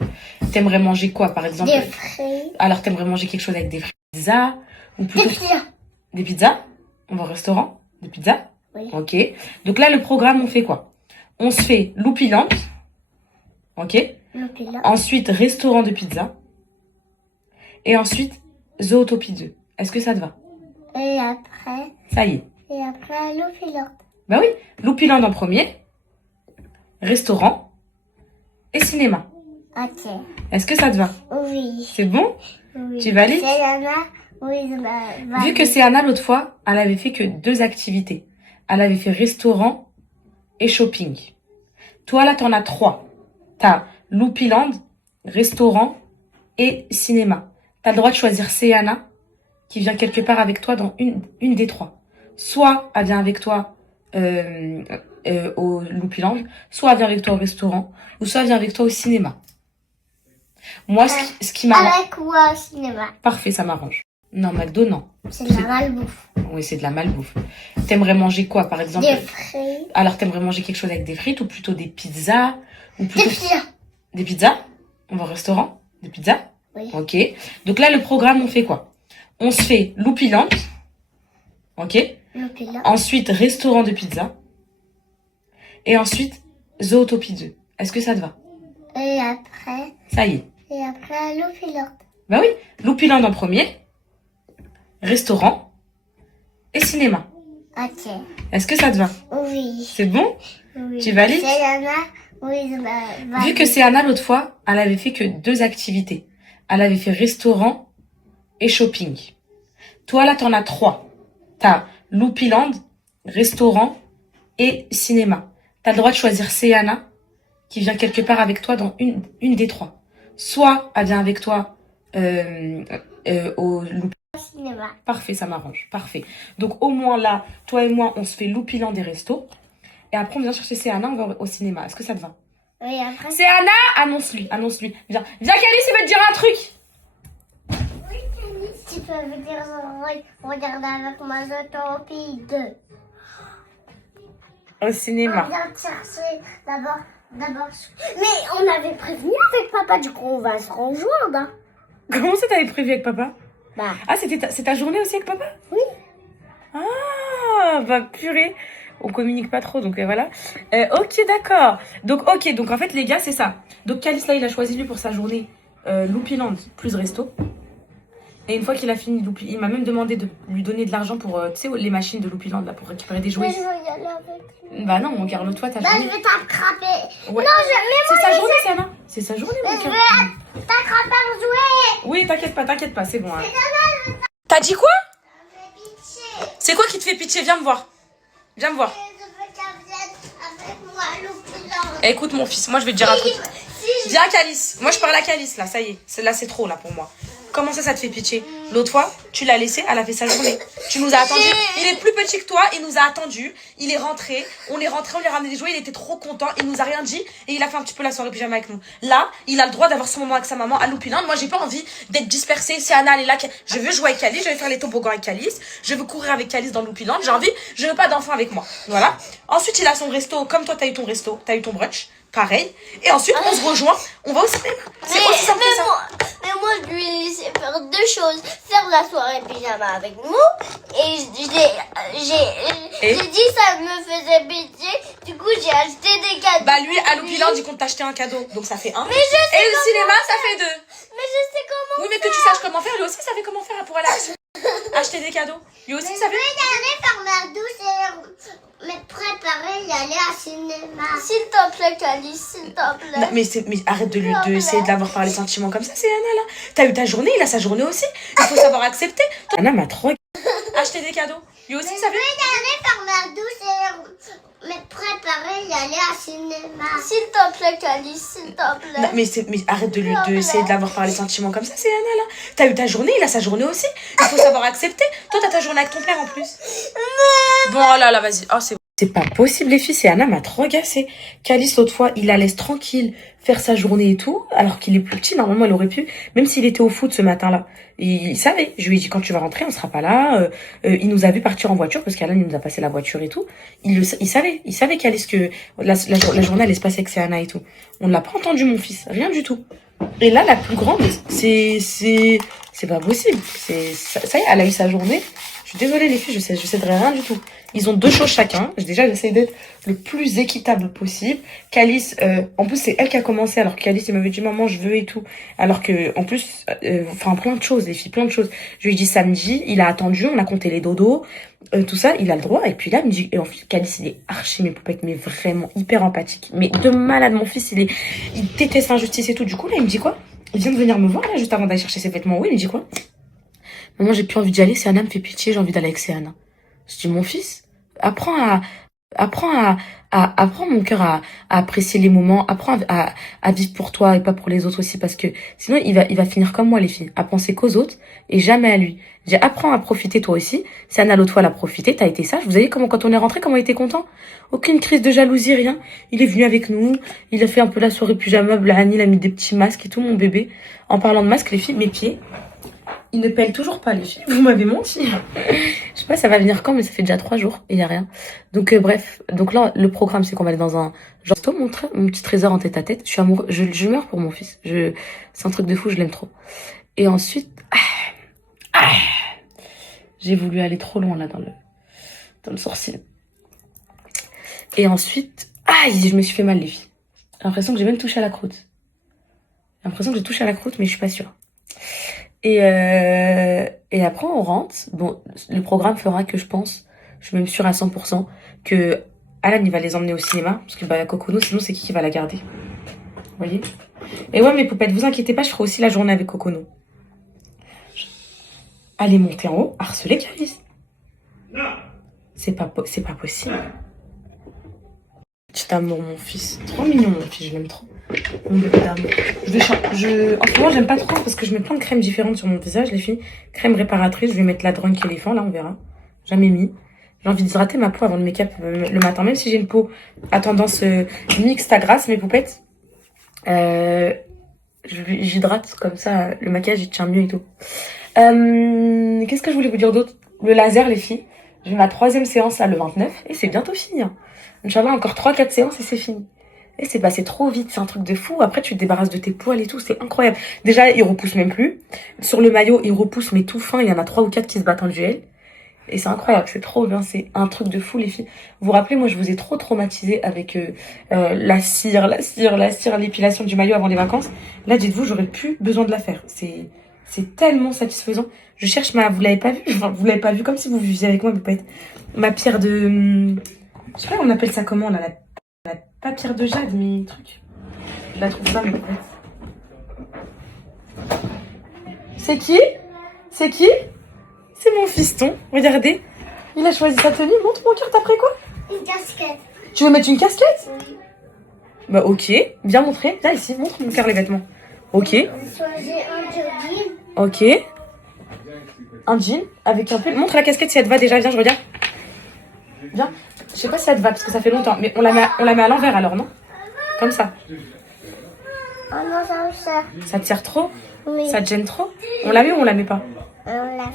T'aimerais manger quoi, par exemple? Des frites. Alors, t'aimerais manger quelque chose avec des pizzas? Ou Des plutôt... pizzas. Des pizzas? On va au restaurant? Des pizzas? Oui. Ok. Donc là, le programme, on fait quoi? On se fait Loupilante. Ok. L'Opulence. Ensuite, restaurant de pizza. Et ensuite, Zootopie 2. Est-ce que ça te va? Et après... Ça y est. Et après, l'Opulence. Bah oui. Loupilante en premier. Restaurant. Et cinéma. Ok. Est-ce que ça te va? Oui. C'est bon? Oui. Tu valides? Céline, Oui, Vu que c'est Anna l'autre fois, elle avait fait que 2 activités. Elle avait fait restaurant et shopping. Toi, là, t'en as 3. T'as Loopyland, restaurant et cinéma. T'as le droit de choisir Anna qui vient quelque part avec toi dans une des 3. Soit elle vient avec toi au Loopyland, soit elle vient avec toi au restaurant, ou soit elle vient avec toi au cinéma. Moi, ce qui m'arrange... Avec ou au cinéma? Parfait, ça m'arrange. Non, McDo, non. C'est de la malbouffe. Oui, c'est de la malbouffe. T'aimerais manger quoi, par exemple? Des frites. Alors, t'aimerais manger quelque chose avec des frites ou plutôt des pizzas ou plutôt... Des pizzas. Des pizzas? On va au restaurant? Des pizzas? Oui. Ok. Donc là, le programme, on fait quoi? On se fait Loopyland. Ok. Loopyland. Ensuite, restaurant de pizza. Et ensuite, Zootopie 2. Est-ce que ça te va? Et après, Ça y est. Loopyland. Bah oui. Loopyland en premier. Restaurant. Et cinéma. Ok. Est-ce que ça te va? Oui. C'est bon? Oui. Tu valides? C'est Anna. Oui, Vu que c'est Anna l'autre fois, elle avait fait que 2 activités. Elle avait fait restaurant et shopping. Toi, là, t'en as 3. T'as Loopyland, restaurant et cinéma. T'as le droit de choisir Anna qui vient quelque part avec toi dans une des 3. Soit elle vient avec toi au Loopyland. cinéma. Parfait, ça m'arrange. Parfait. Donc, au moins là, toi et moi, on se fait Loopyland des restos. Et après, on vient chercher Anna, on va au cinéma. Est-ce que ça te va? Oui, après. C'est Anna, annonce-lui. Viens, Calice, il veut te dire un truc. Oui, Calice, tu peux venir regarder avec moi Zootopie 2. Au On cinéma. vient te chercher d'abord. Mais on avait prévenu avec papa, du coup on va se rejoindre. Hein. Comment ça, t'avais prévu avec papa? Bah, Ah, c'est ta journée aussi avec papa? oui. Ah, bah purée. On communique pas trop, donc voilà. Ok, d'accord. Donc, ok, donc en fait, les gars, c'est ça. Donc, Calice, là, il a choisi lui pour sa journée Loopyland plus resto. Et une fois qu'il a fini Loopyland, il m'a même demandé de lui donner de l'argent pour, tu sais, les machines de Loopyland, là, pour récupérer des jouets. Mais je veux y aller avec lui. Bah non, mon cœur, toi, ta Bah, journée. je vais t'attraper. Ouais. Non, C'est sa journée, ça, là. C'est sa journée, mon je cœur. vais t'attraper un jouet. Oui, t'inquiète pas, c'est bon. Hein. T'as dit quoi? C'est quoi qui te fait pitié? Viens me voir. Viens me voir. Je veux qu'elle vienne avec moi à Loopyland. Écoute, mon fils, moi, je vais te dire un truc. Viens, Calice. Moi, je parle à Calice, là, ça y est. Là, c'est trop, là, pour moi. Comment ça te fait pitié? L'autre fois, tu l'as laissé, elle a fait sa journée. Tu nous as attendu. Il est plus petit que toi, il nous a attendu. Il est rentré, on lui a ramené des jouets, il était trop content, il nous a rien dit et il a fait un petit peu la soirée pyjama avec nous. Là, il a le droit d'avoir son moment avec sa maman à Loopyland. Moi, j'ai pas envie d'être dispersée. C'est Anna, elle est là. Je veux jouer avec Calice, je vais faire les toboggans avec Calice, je veux courir avec Calice dans Loopyland. Je veux pas d'enfant avec moi. Voilà. Ensuite, il a son resto, comme toi, t'as eu ton resto, t'as eu ton brunch. Pareil. Et ensuite, on se rejoint, on va au cinéma. C'est aussi simple que ça. Mais moi, je lui ai laissé faire 2 choses. Faire la soirée pyjama avec nous. Et j'ai dit ça me faisait pitié. Du coup, j'ai acheté des cadeaux. Bah lui, à Loopyland, il compte t'acheter un cadeau. Donc ça fait 1. Mais je sais Et le cinéma, ça fait 2. Mais je sais comment. Oui, mais que tu saches comment faire. Lui aussi, savait comment faire pour aller acheter des cadeaux. Lui aussi, il savait. Je vais aller faire ma douche et me préparer y aller à cinéma. S'il te plaît, Calice, s'il te plaît. Non, mais arrête de essayer de l'avoir par les sentiments comme ça, c'est Anna là. T'as eu ta journée, il a sa journée aussi. Il faut savoir accepter. Anna m'a trop acheté des cadeaux. Lui aussi, il savait. Je vais aller faire ma douche et me préparer y aller à cinéma. S'il te plaît, Calice, s'il te plaît. Non, mais arrête de essayer de l'avoir par les sentiments comme ça, c'est Anna là. T'as eu ta journée, il a sa journée aussi. Il faut savoir accepter. Toi, t'as ta journée avec ton père en plus. Bon, oh là, vas-y. Oh, c'est bon. C'est pas possible, les filles, c'est Anna m'a trop agacée. Calice, l'autre fois, il la laisse tranquille faire sa journée et tout, alors qu'il est plus petit, normalement, elle aurait pu, même s'il était au foot ce matin-là. Il savait. Je lui ai dit, quand tu vas rentrer, on sera pas là. Il nous a vu partir en voiture, parce qu'Alan, il nous a passé la voiture et tout. Il savait Calice que la journée allait se passer avec Anna et tout. On ne l'a pas entendu, mon fils. Rien du tout. Et là, la plus grande, c'est pas possible. Ça y est, elle a eu sa journée. Je suis désolée, les filles, je céderai rien du tout. Ils ont 2 choses chacun. Déjà, j'essaie d'être le plus équitable possible. Calice, en plus, c'est elle qui a commencé, alors que Calice, il m'avait dit, maman, je veux et tout. Alors que, en plus, plein de choses, les filles, plein de choses. Je lui ai dit samedi, il a attendu, on a compté les dodos, tout ça, il a le droit. Et puis là, il me dit, et en fait, Calice, il est archi mes poupettes, mais vraiment hyper empathique. Mais de malade, mon fils, il déteste l'injustice et tout. Du coup, là, il me dit quoi? Il vient de venir me voir, là, juste avant d'aller chercher ses vêtements. Oui, il me dit quoi? Maman, j'ai plus envie d'y aller, Céana me fait pitié, j'ai envie d'aller avec Céana. Je dis, mon fils, apprends mon cœur à apprécier les moments, apprends à vivre pour toi et pas pour les autres aussi, parce que sinon il va finir comme moi, les filles, à penser qu'aux autres et jamais à lui. J'ai apprends à profiter toi aussi. Céana l'autre fois elle a profité, t'as été sage. Vous avez comment, quand on est rentré, comment il était content? Aucune crise de jalousie, rien. Il est venu avec nous, il a fait un peu la soirée pyjama, Blahani, il a mis des petits masques et tout, mon bébé. En parlant de masques, les filles, mes pieds, ils ne pèlent toujours pas, les filles. Vous m'avez menti. Je sais pas, ça va venir quand, mais ça fait déjà 3 jours et y a rien. Donc, bref. Donc là, le programme, c'est qu'on va aller dans un genre, mon petit trésor en tête à tête. Je suis amoureux, je meurs pour mon fils. C'est un truc de fou, je l'aime trop. Et ensuite, j'ai voulu aller trop loin, là, dans le sourcil. Et ensuite, je me suis fait mal, les filles. J'ai l'impression que j'ai même touché à la croûte. J'ai l'impression que j'ai touché à la croûte, mais je suis pas sûre. Et après, on rentre. Bon, le programme fera que je pense, je suis même sûre à 100%, que Alan, il va les emmener au cinéma. Parce que Cocono, sinon, c'est qui va la garder? Vous voyez? Et ouais, mes poupettes, vous inquiétez pas, je ferai aussi la journée avec Cocono. Allez monter en haut, harceler Calis. C'est pas possible. Petit amour, mon fils. Trop mignon, mon fils, je l'aime trop. Mon bébé d'amour. En ce moment, j'aime pas trop parce que je mets plein de crèmes différentes sur mon visage, les filles. Crème réparatrice, je vais mettre la Drunk Elephant, là, on verra. Jamais mis. J'ai envie d'hydrater ma peau avant le make-up le matin, même si j'ai une peau à tendance mixte à grasse, mes poupettes. J'hydrate comme ça, le maquillage il tient mieux et tout. Qu'est-ce que je voulais vous dire d'autre? Le laser, les filles. J'ai ma 3e séance là le 29 et c'est bientôt fini. Hein. Inch'Allah, encore 3-4 séances et c'est fini. Et c'est passé trop vite, c'est un truc de fou. Après, tu te débarrasses de tes poils et tout, c'est incroyable. Déjà, il repousse même plus. Sur le maillot, il repousse, mais tout fin. Il y en a 3 ou 4 qui se battent en duel. Et c'est incroyable, c'est trop bien, c'est un truc de fou, les filles. Vous vous rappelez, moi, je vous ai trop traumatisé avec la cire, l'épilation du maillot avant les vacances. Là, dites-vous, j'aurais plus besoin de la faire. C'est tellement satisfaisant. Je cherche vous l'avez pas vu, vous l'avez pas vu comme si vous viviez avec moi, mais peut-être ma pierre de, je sais pas, on appelle ça comment là, pas pierre de jade, mais truc. Je la trouve pas, mais peut-être. C'est qui? C'est qui? C'est mon fiston. Regardez, il a choisi sa tenue. Montre mon cœur, t'as pris quoi? Une casquette. Tu veux mettre une casquette? Oui. Bah ok, viens montrer. Viens ici, montre mon cœur les vêtements. Ok. J'ai un jogging. Ok. Un jean avec un pull. Montre la casquette si elle te va déjà. Viens, je regarde. Viens. Je sais pas si elle te va parce que ça fait longtemps. Mais on la met à l'envers alors, non? Comme ça. Oh non, ça me sert. Ça te sert trop? Oui. Ça te gêne trop? On la met ou on la met pas? On l'a.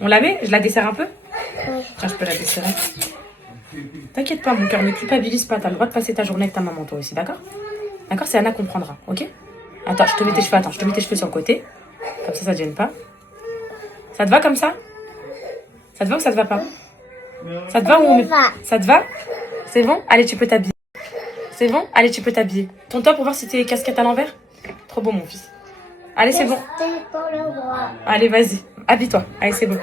On la met? Je la desserre un peu? Oui. Tiens, je peux la desserrer. T'inquiète pas, mon cœur, ne culpabilise pas. T'as le droit de passer ta journée avec ta maman, toi aussi, d'accord? D'accord, c'est Anna comprendra, ok? Attends, je te mets tes cheveux, je te mets tes cheveux sur le côté. Comme ça te gêne pas. Ça te va comme ça? Ça te va ou ça te va pas? Ça te va ou on met... Ça te va? C'est bon? Allez, tu peux t'habiller. C'est bon? Allez, tu peux t'habiller. Tourne-toi pour voir si t'es casquette à l'envers. Trop beau, mon fils. Allez, c'est bon. C'était pour le roi. Allez, vas-y. Habille-toi. Allez, c'est bon.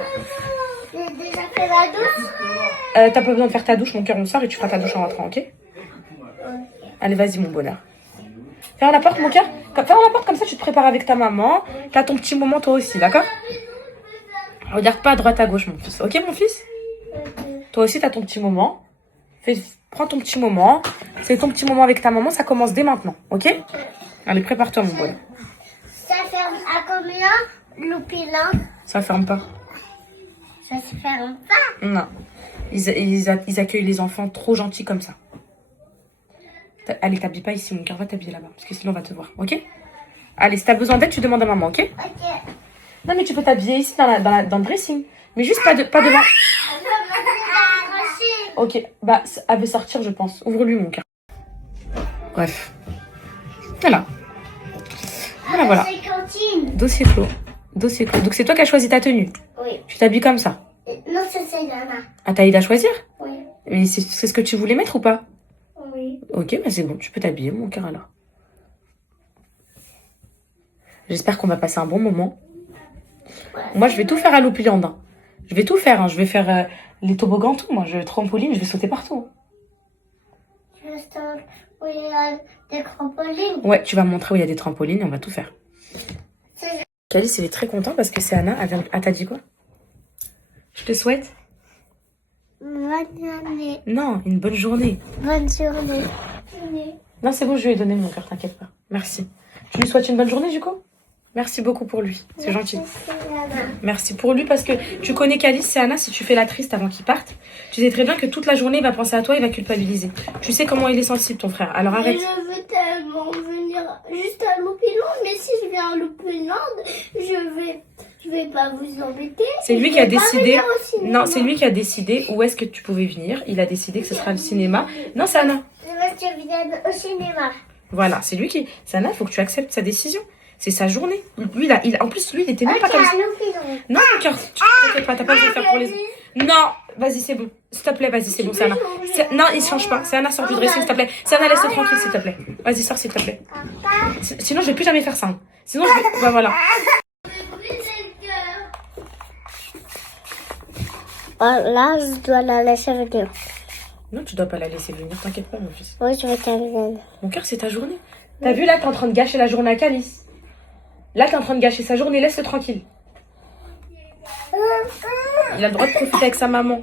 J'ai déjà fait la douche. T'as pas besoin de faire ta douche, mon cœur, on sort et tu feras ta douche en rentrant, ok? Allez, vas-y, mon bonheur. Ferme la porte, mon cœur. Ferme la porte, comme ça, tu te prépares avec ta maman. T'as ton petit moment, toi aussi, d'accord? Regarde pas à droite, à gauche, mon fils. Ok, mon fils? Toi aussi, t'as ton petit moment. Prends ton petit moment. C'est ton petit moment avec ta maman, ça commence dès maintenant, ok? Allez, prépare-toi, mon bonheur. Ça ferme à combien, Loupilin? Ça ferme pas. Ça se ferme pas. Non. Ils accueillent les enfants trop gentils comme ça. Allez, t'habilles pas ici, mon cœur, va t'habiller là-bas. Parce que sinon, on va te voir, ok? Allez, si t'as besoin d'aide, tu demandes à maman, ok? Ok. Non, mais tu peux t'habiller ici dans le dressing. Mais juste pas devant. Ok, bah, elle veut sortir, je pense. Ouvre-lui, mon cœur. Bref. Voilà. Voilà. C'est cantine. Dossier clos. Dossier clos. Donc, c'est toi qui as choisi ta tenue. Oui. Tu t'habilles comme ça. Non, c'est Nana. Ah, t'as aidé à choisir? Oui. Mais c'est ce que tu voulais mettre ou pas? Oui. Ok, bah c'est bon, tu peux t'habiller, mon cœur, alors. J'espère qu'on va passer un bon moment. Moi, je vais tout faire à l'Oupilande. Hein. Je vais tout faire. Hein. Je vais faire les toboggans, tout. Moi, je trampoline, je vais sauter partout. Juste où il y a des trampolines. Ouais, tu vas me montrer où il y a des trampolines et on va tout faire. Calice, il est très content parce que c'est Anna. Elle t'a dit quoi? Je te souhaite? Bonne journée. Non, une bonne journée. Bonne journée. Non, c'est bon, je lui ai donné mon cœur, t'inquiète pas. Merci. Tu lui souhaites une bonne journée, du coup? Merci beaucoup pour lui, c'est gentil. Merci pour lui parce que tu connais Calice, c'est Anna, si tu fais la triste avant qu'il parte, tu sais très bien que toute la journée il va penser à toi, il va culpabiliser. Tu sais comment il est sensible ton frère, alors arrête. Je veux tellement venir juste à Loupiland, mais si je viens à Loupiland, je vais pas vous embêter. C'est lui qui a décidé. Non, c'est lui qui a décidé où est-ce que tu pouvais venir. Il a décidé que ce sera le cinéma. Non, c'est Anna. Je veux que tu viennes au cinéma. Voilà, c'est lui qui. C'est Anna, il faut que tu acceptes sa décision. C'est sa journée. Lui, en plus, lui, il était même pas comme ça. Non, mon cœur, tu t'inquiètes pas, t'as pas besoin de faire pour les autres. Non, vas-y, c'est bon. S'il te plaît, vas-y, c'est bon, c'est Anna. Non, il change pas. C'est Anna, sors du dressing, s'il te plaît. C'est Anna, laisse-le tranquille, s'il te plaît. Vas-y, sors, s'il te plaît. Sinon, je vais plus jamais faire ça. Hein. Sinon, je vais. Bah voilà. Là, je dois la laisser venir. Non, tu dois pas la laisser venir, t'inquiète pas, mon fils. Oui, je veux qu'elle vienne. Mon cœur, c'est ta journée. T'as vu, là, t'es en train de gâcher la journée à Calice. Là, t'es en train de gâcher sa journée, laisse-le tranquille. Il a le droit de profiter avec sa maman.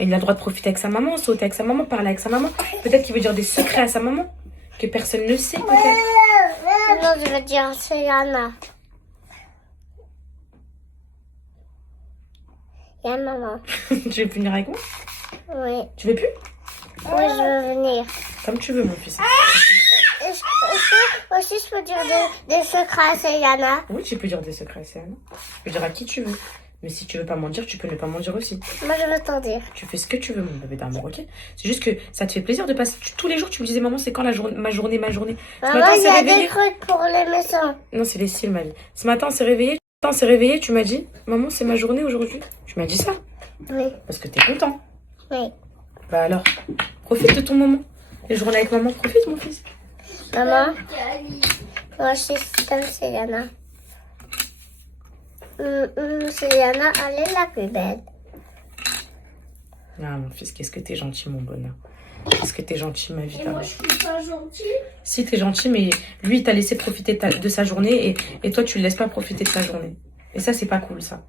Il a le droit de profiter avec sa maman, sauter avec sa maman, parler avec sa maman. Peut-être qu'il veut dire des secrets à sa maman que personne ne sait, peut-être. Non, je veux dire, c'est Anna. Il y a maman. Tu veux venir avec moi? Oui. Tu veux plus? Oui, je veux venir. Comme tu veux, mon fils. Aussi, je peux dire des secrets à Céliana. Oui, tu peux dire des secrets, c'est Anna. Tu peux dire à qui tu veux. Mais si tu veux pas m'en dire, tu peux ne pas m'en dire aussi. Moi, je veux t'en dire. Tu fais ce que tu veux, mon bébé d'amour, ok? C'est juste que ça te fait plaisir de passer. Tous les jours, tu me disais, maman, c'est quand ma journée. Ce Maman, matin, on il y s'est a réveillé. des trucs pour les médecins. Non, c'est les cils, ma vie. Ce matin, on s'est réveillé. Tu m'as dit, maman, c'est ma journée aujourd'hui. Tu m'as dit ça. Oui. Parce que t'es content. Oui. Bah alors, profite de ton moment. Les journées avec maman, profite, mon fils. Maman, moi, je suis comme Céliana. Céliana, elle est la plus belle. Ah, mon fils, qu'est-ce que t'es gentil, mon bonheur. Qu'est-ce que t'es gentil, ma vie. Et moi, je suis pas gentille. Si, t'es gentil, mais lui, il t'a laissé profiter de sa journée et toi, tu le laisses pas profiter de sa journée. Et ça, c'est pas cool, ça.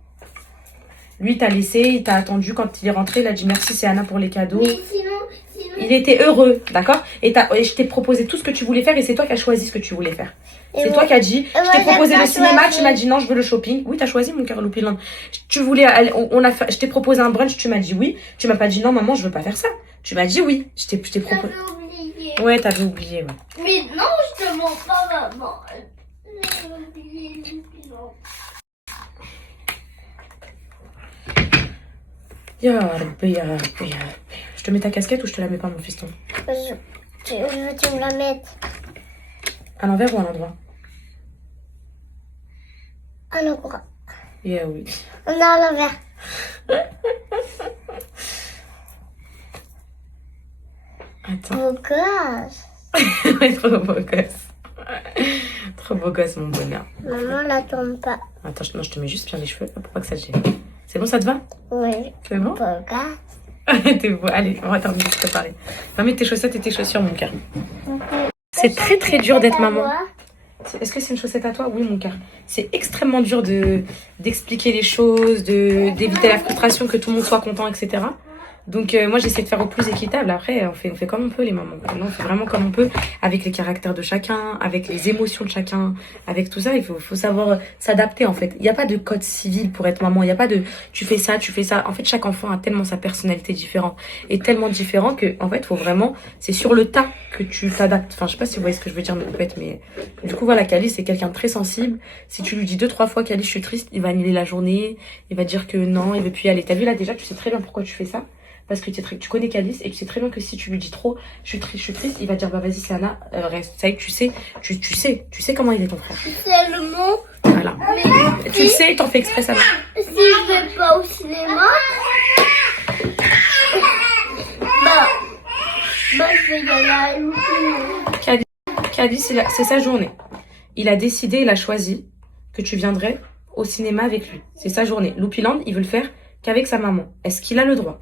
Lui, il t'a laissé, il t'a attendu. Quand il est rentré, il a dit merci, c'est Anna pour les cadeaux. Mais sinon... Il était heureux, d'accord? Et je t'ai proposé tout ce que tu voulais faire et c'est toi qui as choisi ce que tu voulais faire. C'est toi qui as dit, je t'ai proposé le cinéma, tu m'as dit non, je veux le shopping. Oui, t'as choisi, mon cœur, Loupiland. Tu voulais aller, je t'ai proposé un brunch, tu m'as dit oui. Tu m'as pas dit non, maman, je veux pas faire ça. Tu m'as dit oui. Je t'ai proposé. oublié. Ouais, t'avais oublié, ouais. Mais non, je te mens pas, maman. J'ai oublié Loupiland. Ya Rabbi, ya Rabbi, ya Rabbi. Je te mets ta casquette ou je te la mets pas, mon fiston? Je veux que tu me la mettes. À l'envers ou à l'endroit? À l'endroit. Yeah, oui. Non, à l'envers. Attends. Beau gosse. Trop beau gosse. Trop beau gosse, mon bonheur. Maman, la tourne pas. Attends, non, je te mets juste bien les cheveux pour pas que ça te gêne. C'est bon, ça te va? Oui. C'est bon? Beau gosse. T'es beau. Allez, on va terminer de te préparer. Va mettre tes chaussettes et tes chaussures, mon cœur. C'est très très dur d'être maman. Est-ce que c'est une chaussette à toi? Oui, mon cœur. C'est extrêmement dur d'expliquer les choses, d'éviter la frustration, que tout le monde soit content, etc. Donc moi j'essaie de faire au plus équitable. Après on fait comme on peut les mamans. On fait vraiment comme on peut avec les caractères de chacun, avec les émotions de chacun, avec tout ça. Il faut savoir s'adapter en fait. Il n'y a pas de code civil pour être maman. Il n'y a pas de tu fais ça, tu fais ça. En fait chaque enfant a tellement sa personnalité différente et tellement différent que en fait faut vraiment c'est sur le tas que tu t'adaptes. Enfin je sais pas si vous voyez ce que je veux dire mes coupettes, mais du coup voilà Calice c'est quelqu'un de très sensible. Si tu lui dis 2-3 fois Calice je suis triste, il va annuler la journée, il va dire que non, il veut plus y aller. T'as vu là déjà tu sais très bien pourquoi tu fais ça. Parce que tu connais Calice et tu sais très bien que si tu lui dis trop, je suis triste, il va dire bah vas-y c'est Anna, reste. Ça y est, tu sais comment il est ton frère. Seulement, Voilà. Tu le sais, t'en fais exprès ça va. si je vais pas au cinéma, bah je vais y aller à Loupiland. Calice, c'est sa journée. Il a décidé, il a choisi que tu viendrais au cinéma avec lui. C'est sa journée. Loupiland, il veut le faire qu'avec sa maman. Est-ce qu'il a le droit?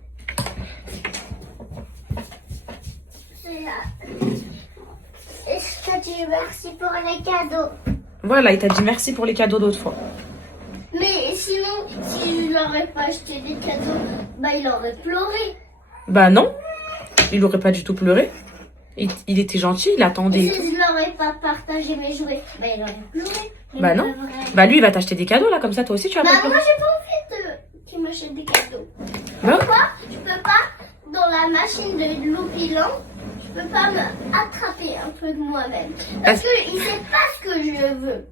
Et je te dis merci pour les cadeaux. Voilà, il t'a dit merci pour les cadeaux d'autres fois. sinon, si je leur ai pas acheté des cadeaux, bah il aurait pleuré. Bah non, il aurait pas du tout pleuré. Il était gentil, il attendait. Et si je leur ai pas partagé mes jouets, bah il aurait pleuré. Bah non. Bah lui, il va t'acheter des cadeaux là, comme ça, toi aussi tu vas Bah pas moi pleurer. j'ai pas envie qu'il m'achète des cadeaux. Bah, Pourquoi je peux pas, dans la machine de l'oupilant, je peux pas me attraper un peu de moi-même. Parce qu'il sait pas ce que je veux.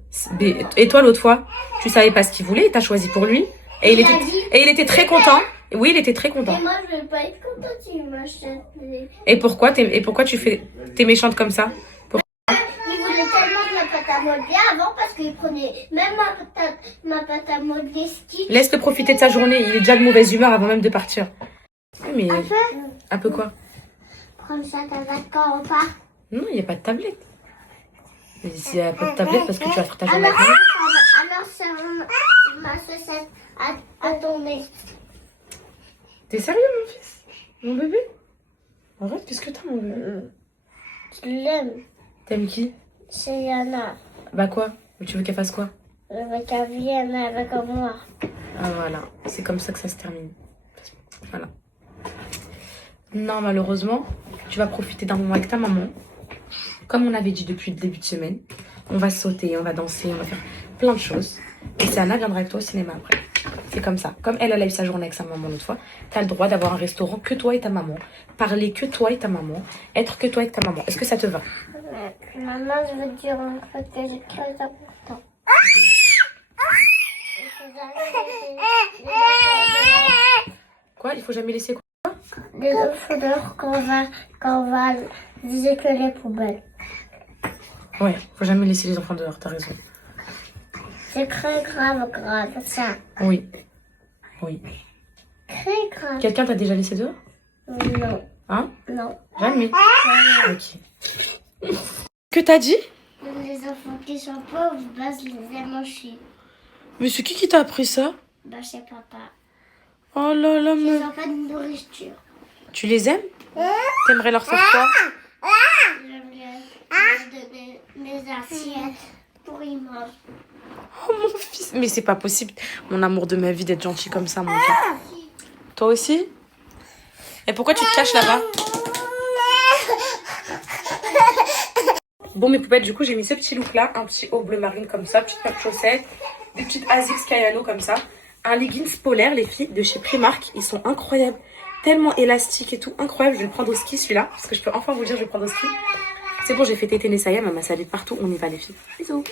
et toi l'autre fois, tu savais pas ce qu'il voulait, t'as choisi pour lui. Et il était très content. Oui, il était très content. Et moi je vais pas être contente s'il m'achète des... Et pourquoi t'es méchante comme ça? Il voulait tellement de la pâte à modeler avant parce qu'il prenait même ma pâte à modeler ski. Laisse-le profiter de sa journée, il est déjà de mauvaise humeur avant même de partir. Oui, mais un peu quoi? Prendre sa tablette quand on part. Non, il n'y a pas de tablette. S'il n'y a pas de tablette, parce que tu vas faire ta journée. Alors c'est ma chaussette à ton nez. T'es sérieux, mon fils? Mon bébé? Arrête, qu'est-ce que t'as, mon bébé? Je l'aime. T'aimes qui? C'est Yana. Bah quoi? Tu veux qu'elle fasse quoi? Je veux qu'elle vienne avec moi. Ah voilà, c'est comme ça que ça se termine. Voilà. Non, malheureusement, tu vas profiter d'un moment avec ta maman. Comme on avait dit depuis le début de semaine, on va sauter, on va danser, on va faire plein de choses. Et Anna viendra avec toi au cinéma après. C'est comme ça. Comme elle a eu sa journée avec sa maman l'autre fois, tu as le droit d'avoir un restaurant que toi et ta maman. Parler que toi et ta maman. Être que toi et ta maman. Est-ce que ça te va? Maman, je veux dire un truc que j'ai très important. Quoi? Il faut jamais laisser quoi? Les odeurs qu'on va viser que les poubelles. Ouais, faut jamais laisser les enfants dehors, t'as raison. C'est très grave, ça. Oui. Oui. Très grave. Quelqu'un t'a déjà laissé dehors? Non. Hein? Non. Jamais. Ok. Que t'as dit? Les enfants qui sont pauvres, bah, je les ai mangés. Mais c'est qui t'a appris ça? Bah, c'est papa. Oh là là, Ils mais... n'ont pas de nourriture. Tu les aimes? T'aimerais leur faire quoi? J'aime leur donner mes assiettes pour y manger. Oh mon fils, mais c'est pas possible. Mon amour de ma vie d'être gentil comme ça, mon cœur. Toi aussi? Et pourquoi tu te caches là-bas? Bon mes poupettes, du coup j'ai mis ce petit look là, un petit haut bleu marine comme ça, petite paire de chaussettes, des petites Asics Kayano comme ça, un leggings polaire les filles de chez Primark, ils sont incroyables, tellement élastiques et tout, incroyable. Je vais le prendre au ski celui-là, parce que je peux enfin vous le dire, je vais le prendre au ski. C'est bon, j'ai fait téter Nessaya, elle m'a salé partout, on y va les filles. Bisous.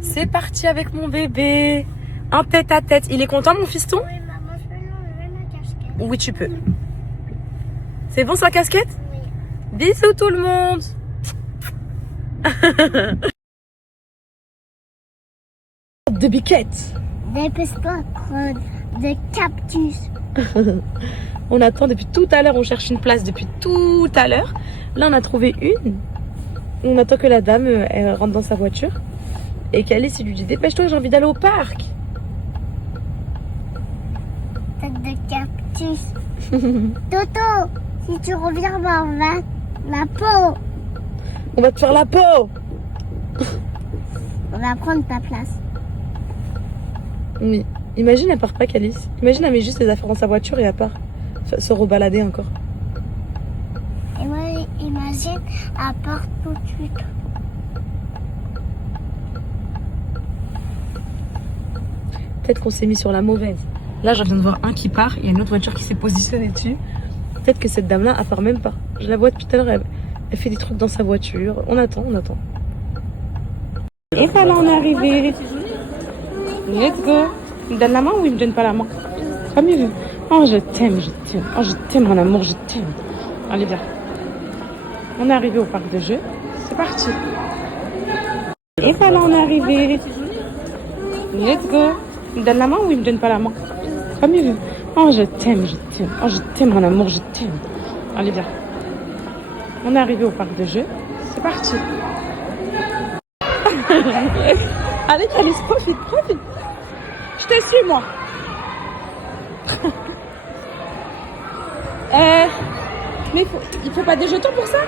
C'est parti avec mon bébé, un tête à tête. Il est content mon fiston? Oui, maman, je peux enlever ma casquette. Oui tu peux. C'est bon sa casquette? Oui. Bisous tout le monde. De biquettes. Dépêche-toi de prendre des cactus. On attend depuis tout à l'heure, on cherche une place depuis tout à l'heure. Là on a trouvé une. On attend que la dame elle rentre dans sa voiture. Et qu'Alice lui dit dépêche-toi, j'ai envie d'aller au parc. Tête de cactus. Toto, si tu reviens, on va la peau. On va te faire la peau. On va prendre ta place. Oui. Imagine elle part pas qu'Alice. Imagine elle met juste les affaires dans sa voiture et elle part se rebalader encore. Et moi, imagine, elle part tout de suite. Peut-être qu'on s'est mis sur la mauvaise. Là, je viens de voir un qui part, il y a une autre voiture qui s'est positionnée dessus. Peut-être que cette dame-là, elle part même pas. Je la vois depuis tout à l'heure, elle fait des trucs dans sa voiture. On attend, on attend. Et voilà, on est arrivé. Let's go. Il me donne la main ou il me donne pas la main? Comme il veut. Oh, je t'aime, je t'aime. Oh, je t'aime, mon amour, je t'aime. Allez, viens. On est arrivé au parc de jeux. C'est parti. Et voilà, on est arrivé. Let's go. Il me donne la main ou il me donne pas la main? Comme il veut. Oh, je t'aime, je t'aime. Oh, je t'aime, mon amour, je t'aime. Allez, viens. On est arrivé au parc de jeux. C'est parti. Allez, Alice, profite, profite. Je te suis, moi. Mais il faut pas des jetons pour ça?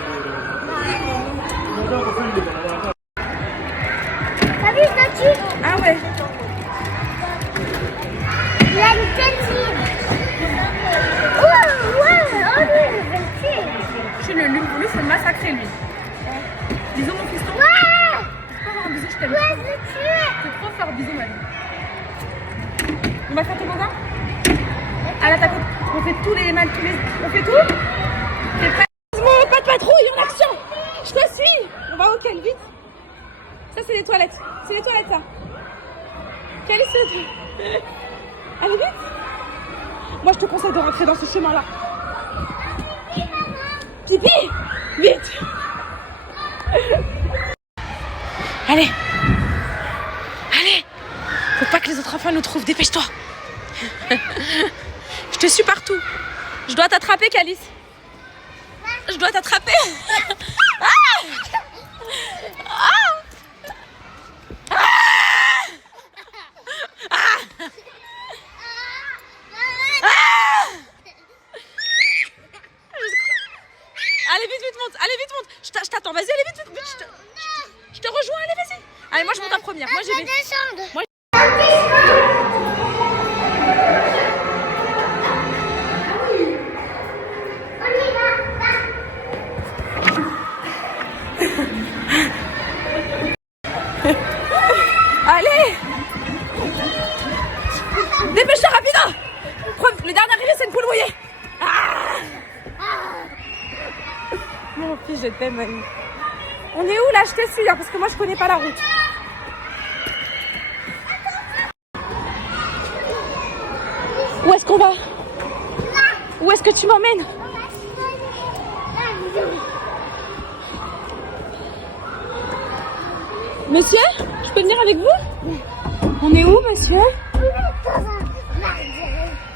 T'as vu, statue? Ah ouais. sucré lui. Bisous mon fiston. Je peux avoir un bisou, je t'aime. T'es trop fort, bisous ma vie. On va faire ton mandat. À l'attaque, on fait tous les mâles, on fait tout. T'es prêt? Pas de patrouille, en action. Je te suis. On va au quel vite. Ça c'est les toilettes. C'est les toilettes ça. Quelle est cette? Allez vite. Moi je te conseille de rentrer dans ce chemin là. Pipi. Vite. Allez. Allez. Faut pas que les autres enfants nous trouvent. Dépêche-toi. Je te suis partout. Je dois t'attraper, Calice. Je dois t'attraper. Ah ah ah allez vite monte. Allez vite monte. Je t'attends. Vas-y, allez vite. Je te rejoins. Allez, vas-y. Allez, moi je monte en première. Moi j'y vais. Moi... Allez. Dépêche-toi rapide. Le dernier arrivé c'est une poule mouillée. Mon fils, je t'aime, mamie. On est où là? Je te suis parce que moi je connais pas la route. Où est-ce qu'on va? Où est-ce que tu m'emmènes? Monsieur, je peux venir avec vous? On est où, monsieur?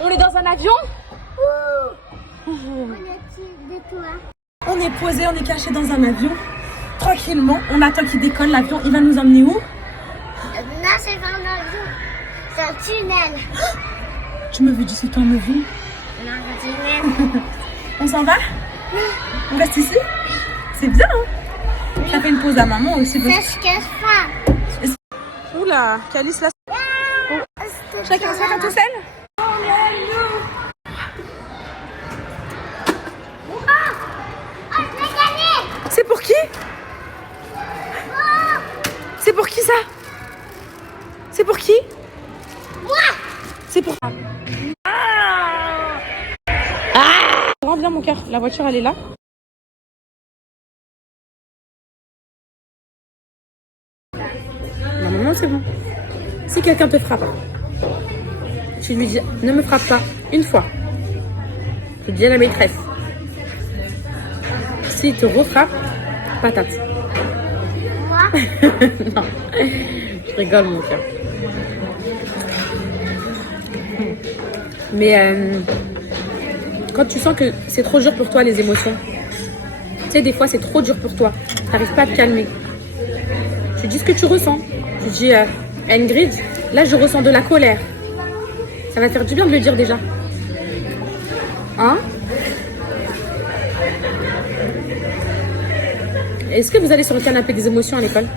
On est dans un avion? On est posé, on est caché dans un avion. Tranquillement, on attend qu'il décolle l'avion. Il va nous emmener où? Là, c'est pas un avion. C'est un tunnel. Tu me veux dire c'est un avion? Non, un tunnel. On s'en va? On reste ici? C'est bien, hein? Ça fait une pause à maman aussi. C'est ce que je fais. Oula, Calice là. Chacun tout seul? C'est pour qui? C'est pour qui ça? C'est pour qui? Moi. C'est pour... Rentre bien mon cœur, la voiture elle est là. Non, c'est bon. Si quelqu'un te frappe, tu lui dis ne me frappe pas une fois. Tu dis à la maîtresse. S'il te refrappe, patate. Moi. Non, je rigole mon cœur. Mais quand tu sens que c'est trop dur pour toi les émotions, tu sais des fois c'est trop dur pour toi, t'arrives pas à te calmer. Tu dis ce que tu ressens. Tu dis Ingrid, là je ressens de la colère. Ça va te faire du bien de le dire déjà. Hein? Est-ce que vous allez sur le canapé des émotions à l'école?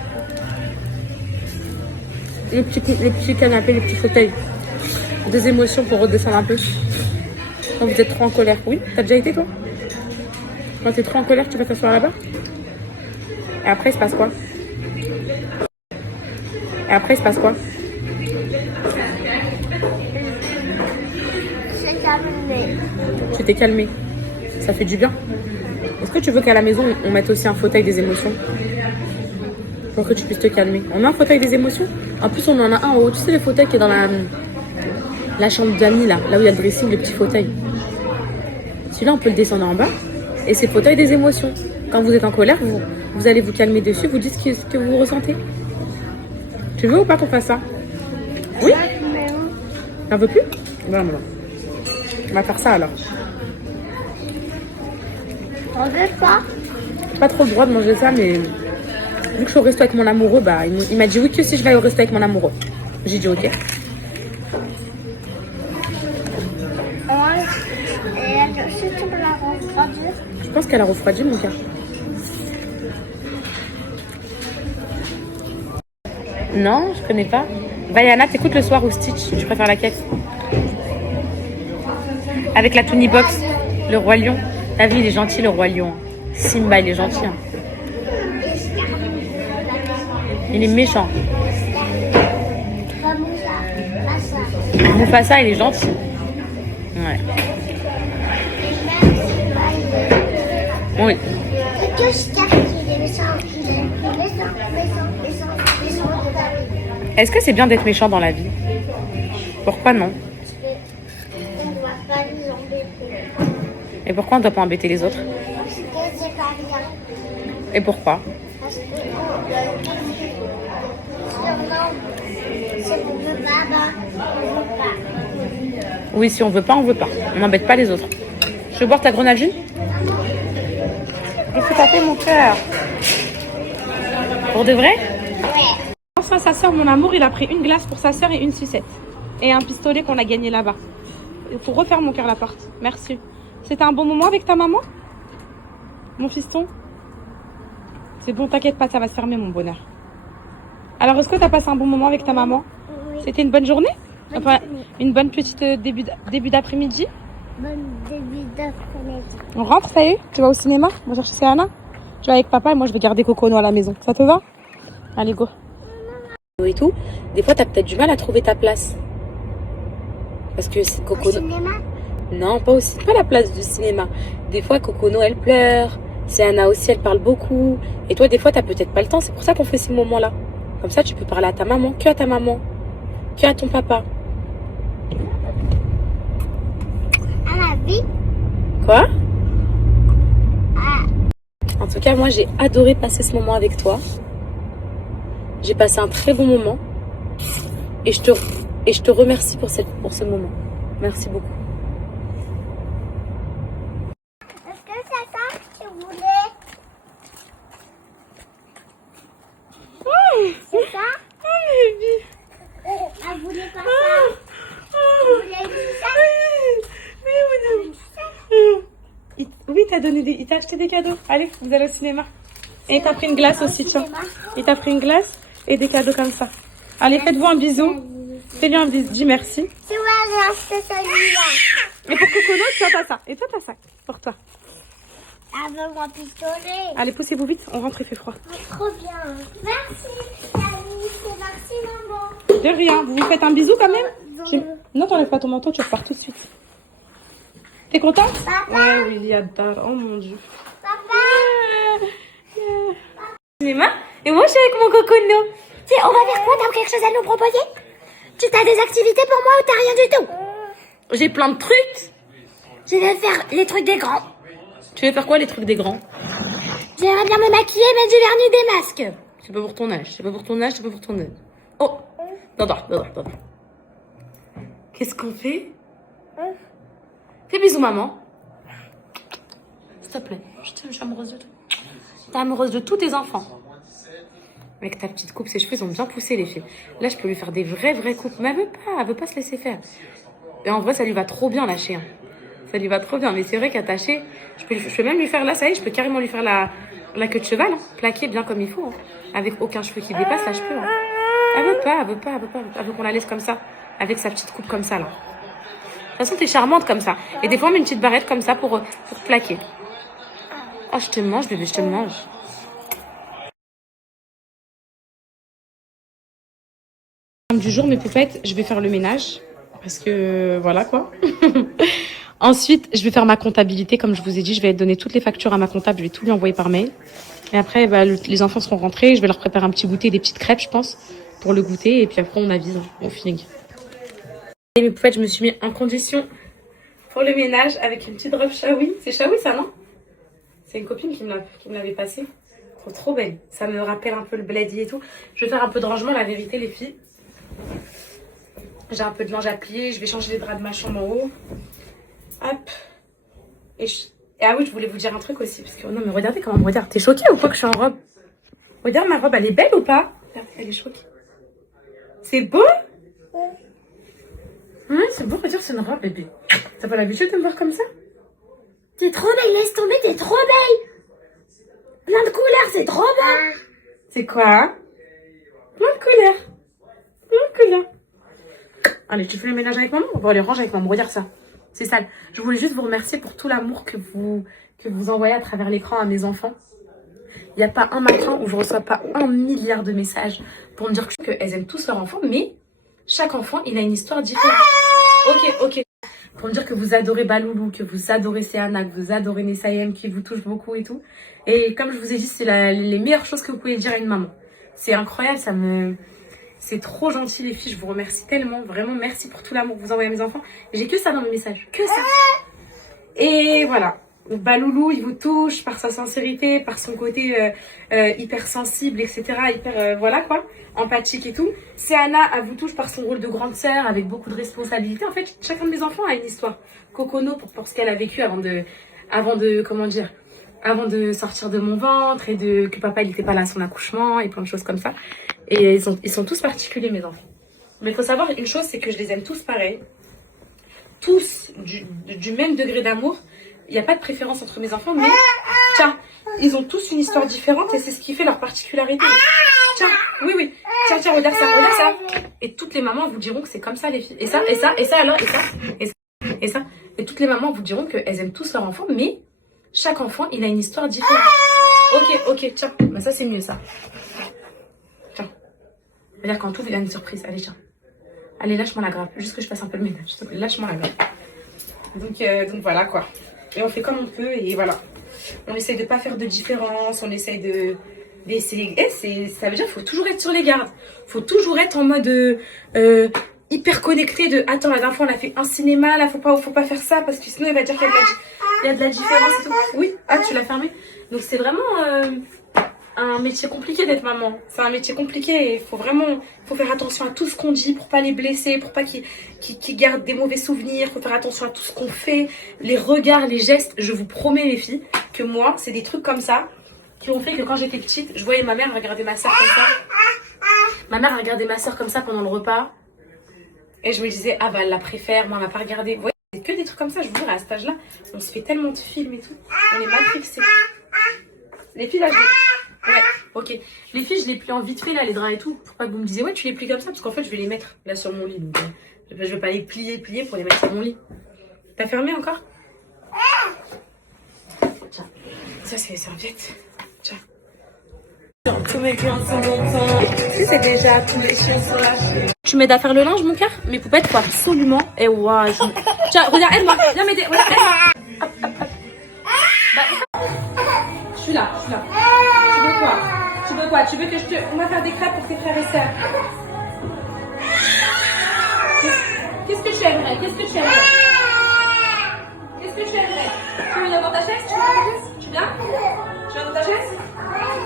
Le petit canapé, le petit fauteuil des émotions pour redescendre un peu. Quand vous êtes trop en colère. Oui, t'as déjà été toi? Quand t'es trop en colère, tu vas t'asseoir là-bas. Et après, il se passe quoi? C'est calmé. Tu t'es calmé. Ça fait du bien. Est-ce que tu veux qu'à la maison, on mette aussi un fauteuil des émotions? Pour que tu puisses te calmer. On a un fauteuil des émotions? En plus, on en a un en haut. Tu sais, le fauteuil qui est dans la chambre d'amis, là où il y a le dressing, le petit fauteuil. Celui-là, on peut le descendre en bas. Et c'est le fauteuil des émotions. Quand vous êtes en colère, vous allez vous calmer dessus, vous dites ce que vous ressentez. Tu veux ou pas qu'on fasse ça? Oui? T'en veux plus? Non. On va faire ça alors. On veut pas. J'ai pas trop le droit de manger ça, mais vu que je suis au resto avec mon amoureux, bah, il m'a dit oui que si je vais au resto avec mon amoureux. J'ai dit ok. Et si tu me la refroidis? Je pense qu'elle a refroidi mon cœur. Non, je connais pas. Vaiana, t'écoutes le soir ou Stitch? Tu préfères laquelle? Avec la Tony Box, le Roi Lion. T'as vu, il est gentil le Roi Lion. Simba, il est gentil. Hein. Il est méchant. Mufasa, il est gentil. Ouais. Oui. Est-ce que c'est bien d'être méchant dans la vie? Pourquoi non? Et pourquoi on ne doit pas embêter les autres? Parce que c'est pas bien. Et pourquoi? Parce que si on veut pas, on veut pas. Oui, si on veut pas, on veut pas. On n'embête pas les autres. Je veux boire ta grenadine? Je fais taper mon cœur. Pour de vrai? Ouais. Enfin, sa sœur, mon amour, il a pris une glace pour sa sœur et une sucette. Et un pistolet qu'on a gagné là-bas. Il faut refaire mon cœur la porte. Merci. C'était un bon moment avec ta maman? Mon fiston? C'est bon, t'inquiète pas, ça va se fermer mon bonheur. Alors, est-ce que t'as passé un bon moment avec ta maman? Oui. C'était une bonne journée? Bonne Enfin, journée. une bonne petite début d'après-midi? Bon début d'après-midi. On rentre, ça y est? Tu vas au cinéma? On va chercher Anna? Tu vas avec papa et moi je vais garder Cocono à la maison. Ça te va? Allez, go. Et tout, des fois t'as peut-être du mal à trouver ta place. Parce que c'est Au Cocono. cinéma? Non, pas aussi, pas la place du cinéma. Des fois Cocono elle pleure. C'est Anna aussi, elle parle beaucoup. Et toi, des fois, t'as peut-être pas le temps. C'est pour ça qu'on fait ces moments-là. Comme ça, tu peux parler à ta maman, que à ta maman, que à ton papa. À la vie? Quoi? Ah. En tout cas, moi, j'ai adoré passer ce moment avec toi. J'ai passé un très bon moment. Et je te remercie pour ce moment. Merci beaucoup. Est-ce que c'est ça que tu voulais? C'est ça? Elle voulait pas ça. Elle voulait une sucette. Oui, il t'a acheté des cadeaux. Allez, vous allez au cinéma. Et il t'a pris une glace aussi, tiens. Il t'a pris une glace et des cadeaux comme ça. Allez, faites-vous un bisou. Fais-lui un bisou. Dis merci. Tu vois, j'ai acheté celui-là. Et pour Cocono, tu as ça. Et toi, t'as ça. Pour toi. Avec mon pistolet. Allez, poussez-vous vite. On rentre, il fait froid. Trop bien. Merci, Alice. Merci, maman. De rien. Vous vous faites un bisou quand même? Non, t'enlèves pas ton manteau, tu repars tout de suite. T'es contente? Papa. Ouais, oui, adore. Oh mon Dieu. Papa. Cinéma. Et moi, je suis avec mon Cocono. On va faire quoi? T'as quelque chose à nous proposer? Tu as des activités pour moi ou t'as rien du tout? J'ai plein de trucs. Je vais faire les trucs des grands. Tu veux faire quoi, les trucs des grands? J'aimerais bien me maquiller, mettre du vernis, des masques. C'est pas pour ton âge. C'est pas pour ton âge, c'est pas pour ton âge. Oh. Non. Qu'est-ce qu'on fait? Fais bisous, maman. S'il te plaît. Je t'aime, je suis amoureuse de toi. T'es amoureuse de tous tes enfants. Avec ta petite coupe, ses cheveux, ils ont bien poussé, les filles. Là, je peux lui faire des vraies coupes. Mais elle veut pas se laisser faire. Et en vrai, ça lui va trop bien, lâcher. Hein. Ça lui va trop bien. Mais c'est vrai qu'attacher, je peux même lui faire, là, ça y est, je peux carrément lui faire la queue de cheval. Hein. Plaquer bien comme il faut. Hein. Avec aucun cheveu qui dépasse, là, je peux. Hein. Elle veut pas. Elle veut qu'on la laisse comme ça. Avec sa petite coupe comme ça, là. De toute façon, t'es charmante comme ça. Et des fois, on met une petite barrette comme ça pour plaquer. Oh, je te mange, bébé, je te mange. Du jour, mes poupettes, je vais faire le ménage. Parce que, voilà, quoi. Ensuite, je vais faire ma comptabilité. Comme je vous ai dit, je vais donner toutes les factures à ma comptable. Je vais tout lui envoyer par mail. Et après, les enfants seront rentrés. Je vais leur préparer un petit goûter, des petites crêpes, je pense, pour le goûter. Et puis après, on avise au feeling. Et mes poupettes, je me suis mis en condition pour le ménage avec une petite robe Shawi. C'est Shawi, ça, non? C'est une copine qui me l'avait passée. Trop belle. Ça me rappelle un peu le bledi et tout. Je vais faire un peu de rangement, la vérité, les filles. J'ai un peu de linge à plier. Je vais changer les draps de ma chambre en haut. Hop. Et ah oui, je voulais vous dire un truc aussi. Parce que non, mais regardez comment on me regarde. T'es choquée ou quoi que je suis en robe? Regarde ma robe, elle est belle ou pas? Regarde, elle est choquée. C'est beau? Ouais, c'est beau, regarde, c'est une robe, bébé. T'as pas l'habitude de me voir comme ça? T'es trop belle, laisse tomber, t'es trop belle. Plein de couleurs, c'est trop beau. C'est quoi, hein? Plein de couleurs. Allez, tu fais le ménage avec maman? On va aller ranger avec maman, regarde ça. C'est sale. Je voulais juste vous remercier pour tout l'amour que que vous envoyez à travers l'écran à mes enfants. Il n'y a pas un matin où je ne reçois pas 1 milliard de messages pour me dire qu'elles aiment tous leur enfant, mais chaque enfant, il a une histoire différente. Ok. Pour me dire que vous adorez Baloulou, que vous adorez Céana, que vous adorez Nessayem, qui vous touche beaucoup et tout. Et comme je vous ai dit, c'est les meilleures choses que vous pouvez dire à une maman. C'est incroyable, c'est trop gentil les filles, je vous remercie tellement. Vraiment, merci pour tout l'amour que vous envoyez à mes enfants. J'ai que ça dans mes messages, que ça. Et voilà. Baloulou, il vous touche par sa sincérité, par son côté hyper sensible, etc. Hyper, voilà quoi, empathique et tout. Céana, elle vous touche par son rôle de grande sœur, avec beaucoup de responsabilités. En fait, chacun de mes enfants a une histoire. Cocono, pour ce qu'elle a vécu avant de, comment dire, avant de sortir de mon ventre et que papa il n'était pas là à son accouchement et plein de choses comme ça. Et ils sont tous particuliers, mes enfants. Mais il faut savoir une chose, c'est que je les aime tous pareil. Tous du même degré d'amour. Il n'y a pas de préférence entre mes enfants, mais tiens, ils ont tous une histoire différente et c'est ce qui fait leur particularité. Tiens, oui. Tiens, regarde ça. Et toutes les mamans vous diront que c'est comme ça, les filles. Et ça, alors, et ça. Et toutes les mamans vous diront qu'elles aiment tous leur enfant, mais chaque enfant, il a une histoire différente. Ok, tiens. Ben ça, c'est mieux, ça. Tiens. Regarde, quand tout, il a une surprise. Allez, tiens. Allez, lâche-moi la grappe. Juste que je fasse un peu le ménage. S'il te plaît, lâche-moi la grappe. Donc voilà, quoi. Et on fait comme on peut et voilà. On essaye de pas faire de différence, on essaye de... ça veut dire qu'il faut toujours être sur les gardes. Il faut toujours être en mode hyper connecté de... Attends, la dernière fois, on a fait un cinéma, là, faut pas faire ça parce que sinon, il va dire qu'il y a de la différence et tout. Oui, tu l'as fermé. Donc, c'est vraiment un métier compliqué d'être maman. C'est un métier compliqué et il faut faire attention à tout ce qu'on dit pour pas les blesser, pour pas qu'ils gardent des mauvais souvenirs. Il faut faire attention à tout ce qu'on fait, les regards, les gestes. Je vous promets les filles que moi, c'est des trucs comme ça qui ont fait que quand j'étais petite, je voyais ma mère regarder ma soeur comme ça. Ma mère regardait ma soeur comme ça pendant le repas et je me disais, ah bah elle la préfère, moi elle m'a pas regardé. Vous voyez, c'est que des trucs comme ça, je vous jure, à cet âge-là, on se fait tellement de films et tout, on est matrixés. Les filles là, ouais, ok. Les filles, je les plie en vite fait là, les draps et tout. Pour pas que vous me disiez, ouais, tu les plies comme ça, parce qu'en fait, je vais les mettre là sur mon lit. Donc, je vais pas les plier pour les mettre sur mon lit. T'as fermé encore? Tiens, ça c'est les serviettes. Tiens. Tous mes clients sont contents. Si c'est déjà tous les chiens sont lâchés. Tu m'aides à faire le linge, mon cœur? Mes poupettes, faut absolument. Et ouais, tiens, regarde, aide-moi. Viens m'aider. Regarde, aide. Hop. Bah, je suis là. Tu veux quoi? Tu veux que on va faire des crêpes pour tes frères et sœurs. Qu'est-ce que tu aimerais? Tu veux venir dans ta chaise? Tu viens dans ta chaise?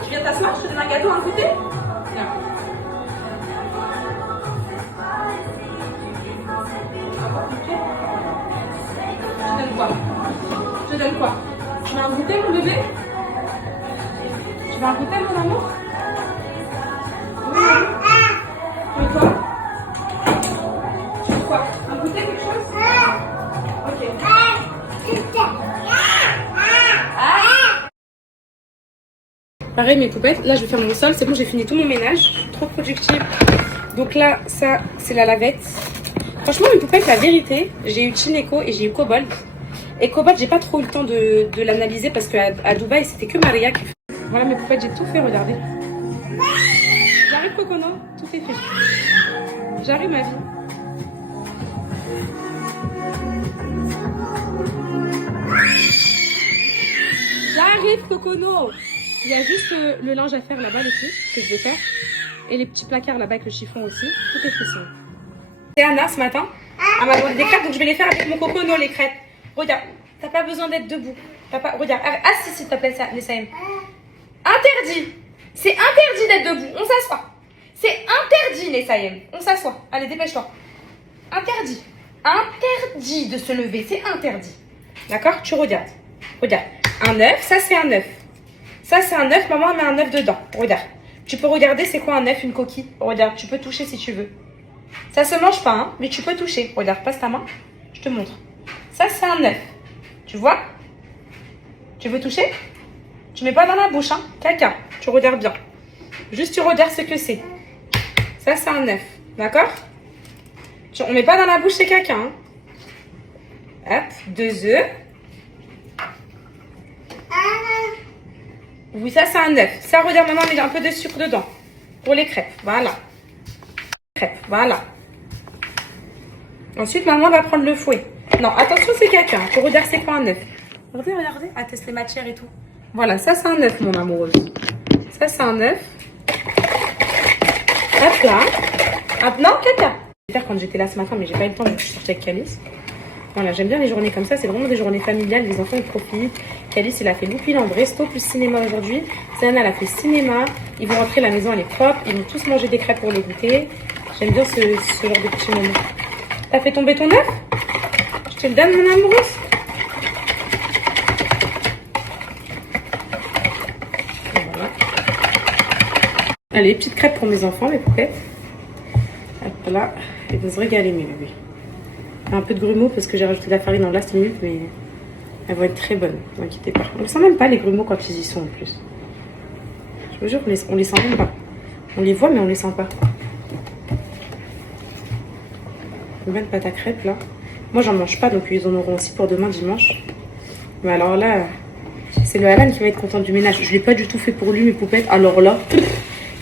Tu viens t'asseoir? Je te donne un gâteau, un goûter? Viens. Je te donne quoi? Tu veux un goûter, mon bébé? Tu veux un goûter, mon amour? Oui. Tu veux quoi? Un goûter, quelque chose? Ok. Pareil, mes poupettes. Là, je vais faire mon sol. C'est bon, j'ai fini tout mon ménage. Trop productive. Donc là, ça, c'est la lavette. Franchement, mes poupettes, la vérité, j'ai eu Chineko et j'ai eu Cobalt. Et Cobalt, j'ai pas trop eu le temps de l'analyser parce qu'à Dubaï, c'était que Maria qui fait. Voilà mes poupettes, j'ai tout fait, regardez. J'arrive, Cocono, tout est fait. J'arrive, ma vie. J'arrive, Cocono. Il y a juste le linge à faire là-bas, les filles, que je vais faire. Et les petits placards là-bas avec le chiffon aussi. Tout est fait, sinon. C'est Anna, ce matin. Elle m'a demandé des crêpes, donc je vais les faire avec mon Cocono, les crêpes. Regarde, t'as pas besoin d'être debout. Regarde, assis s'il te plaît, Nessayem. Interdit. C'est interdit d'être debout. On s'assoit. C'est interdit, Nessayem. On s'assoit. Allez, dépêche-toi. Interdit. Interdit de se lever. C'est interdit. D'accord? Tu regardes. Regarde. Un œuf, ça c'est un œuf. Ça c'est un œuf, maman met un œuf dedans. Regarde. Tu peux regarder c'est quoi un œuf, une coquille. Regarde, tu peux toucher si tu veux. Ça se mange pas, hein, mais tu peux toucher. Regarde, passe ta main. Je te montre. Ça c'est un œuf. Tu vois? Tu veux toucher? Tu mets pas dans la bouche, hein. Caca. Tu regardes bien. Juste tu regardes ce que c'est. Ça c'est un œuf. D'accord? On met pas dans la bouche, c'est caca, hein. Hop, 2 œufs. Oui, ça c'est un 9. Ça, regarde, maman, met un peu de sucre dedans. Pour les crêpes, voilà. Crêpes, voilà. Ensuite, maman va prendre le fouet. Non, attention, c'est quelqu'un. Pour regarder, c'est quoi un 9? Regardez, regardez. À tester les matières et tout. Voilà, ça c'est un 9, mon amoureuse. Ça c'est un 9. Hop là. Hop, non, caca. Je vais faire quand j'étais là ce matin, mais j'ai pas eu le temps, je suis sortie avec Calice. Voilà, j'aime bien les journées comme ça, c'est vraiment des journées familiales, les enfants ils profitent. Calice, il a fait Loupiland, resto plus cinéma aujourd'hui. Sana, elle a fait cinéma. Ils vont rentrer, la maison elle est propre. Ils vont tous manger des crêpes pour le goûter. J'aime bien ce genre de petits moments. T'as fait tomber ton œuf? Je te le donne, mon amoureuse. Voilà. Allez, petite crêpe pour mes enfants, les poupettes. Hop là, ils vont se régaler, mes bébés. Un peu de grumeaux parce que j'ai rajouté de la farine en last minute, mais elles vont être très bonnes, ne vous inquiétez pas. On ne sent même pas les grumeaux quand ils y sont en plus. Je vous jure, on les sent même pas. On les voit, mais on les sent pas. Une bonne pâte à crêpes là. Moi, j'en mange pas, donc ils en auront aussi pour demain dimanche. Mais alors là, c'est le Alan qui va être content du ménage. Je l'ai pas du tout fait pour lui, mes poupettes. Alors là,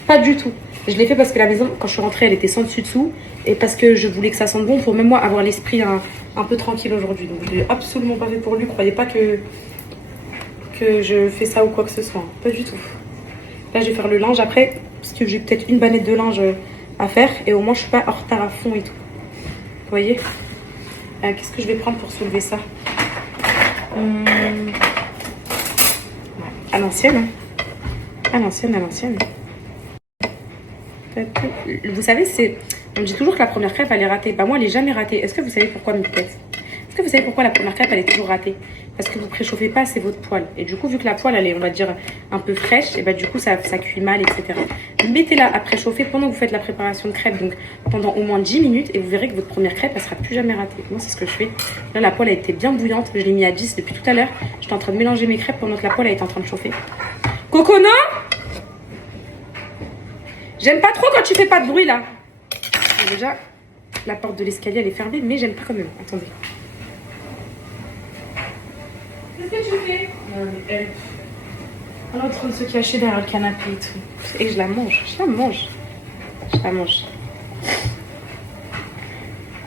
pas du tout. Je l'ai fait parce que la maison, quand je suis rentrée, elle était sans dessus-dessous. Et parce que je voulais que ça sente bon pour même moi avoir l'esprit un peu tranquille aujourd'hui. Donc je l'ai absolument pas fait pour lui. Croyez pas que je fais ça ou quoi que ce soit. Pas du tout. Là, je vais faire le linge après. Parce que j'ai peut-être une banette de linge à faire. Et au moins, je suis pas en retard à fond et tout. Vous voyez? Qu'est-ce que je vais prendre pour soulever ça? Ouais. À l'ancienne. Hein. À l'ancienne, à l'ancienne. Vous savez, on me dit toujours que la première crêpe, elle est ratée. Bah moi, elle est jamais ratée. Est-ce que vous savez pourquoi, mes poupettes? Est-ce que vous savez pourquoi la première crêpe, elle est toujours ratée? Parce que vous préchauffez pas assez votre poêle. Et du coup, vu que la poêle, elle est, on va dire, un peu fraîche, et bah du coup, ça cuit mal, etc. Mettez-la à préchauffer pendant que vous faites la préparation de crêpes. Donc, pendant au moins 10 minutes. Et vous verrez que votre première crêpe, elle sera plus jamais ratée. Moi, c'est ce que je fais. Là, la poêle, a été bien bouillante. Je l'ai mis à 10 depuis tout à l'heure. J'étais en train de mélanger mes crêpes pendant que la poêle, elle était en train de chauffer. Coco, non? J'aime pas trop quand tu fais pas de bruit là. Déjà, la porte de l'escalier elle est fermée, mais j'aime pas quand même. Attendez. Qu'est-ce que tu fais? Elle est en train de se cacher derrière le canapé et tout. Et je la mange. Je la mange. Je la mange.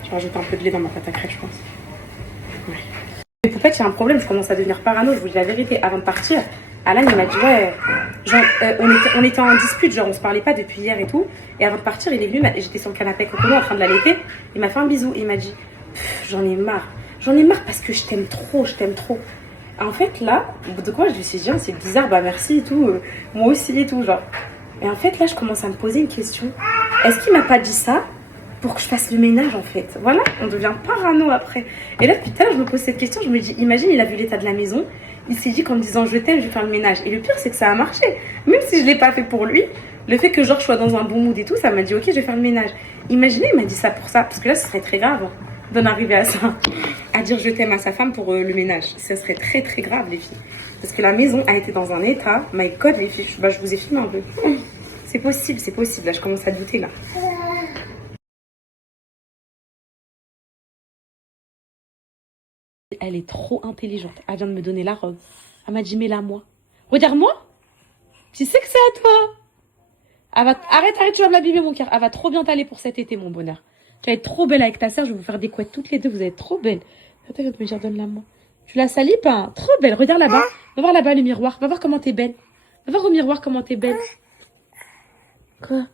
Je vais rajouter un peu de lait dans ma pâte à crêpes, je pense. Ouais. Les poupettes, il y a un problème. Je commence à devenir parano. Je vous dis la vérité. Avant de partir, Alan il m'a dit ouais. Genre, on était en dispute, genre on se parlait pas depuis hier et tout. Et avant de partir, il est venu, j'étais sur le canapé avec Coco en train de l'allaiter. Il m'a fait un bisou et il m'a dit j'en ai marre. J'en ai marre parce que je t'aime trop, je t'aime trop. En fait, là, de quoi je me suis dit, c'est bizarre, bah merci et tout, moi aussi et tout, genre. Et en fait, là, je commence à me poser une question. Est-ce qu'il m'a pas dit ça pour que je fasse le ménage, en fait? Voilà, on devient parano après. Et là, depuis tout à l'heure, je me pose cette question, je me dis, imagine, il a vu l'état de la maison. Il s'est dit qu'en me disant je t'aime, je vais faire le ménage. Et le pire, c'est que ça a marché. Même si je ne l'ai pas fait pour lui, le fait que genre je sois dans un bon mood et tout, ça m'a dit ok, je vais faire le ménage. Imaginez, il m'a dit ça pour ça. Parce que là, ce serait très grave d'en arriver à ça. À dire je t'aime à sa femme pour le ménage. Ça serait très très grave, les filles. Parce que la maison a été dans un état. My God, les filles, bah, je vous ai filmé un peu. C'est possible, c'est possible. Là, je commence à douter là. Elle est trop intelligente. Elle vient de me donner la robe. Elle m'a dit, mets-la moi. Regarde-moi. Tu sais que c'est à toi. Arrête, tu vas m'abîmer mon cœur. Elle va trop bien t'aller pour cet été, mon bonheur. Tu vas être trop belle avec ta sœur. Je vais vous faire des couettes toutes les deux. Vous êtes trop belles. Attends, elle va me dire, donne-la moi. Tu la salis pas, hein. Trop belle. Regarde là-bas. Va voir là-bas le miroir. Va voir comment t'es belle. Va voir au miroir comment t'es belle. Quoi?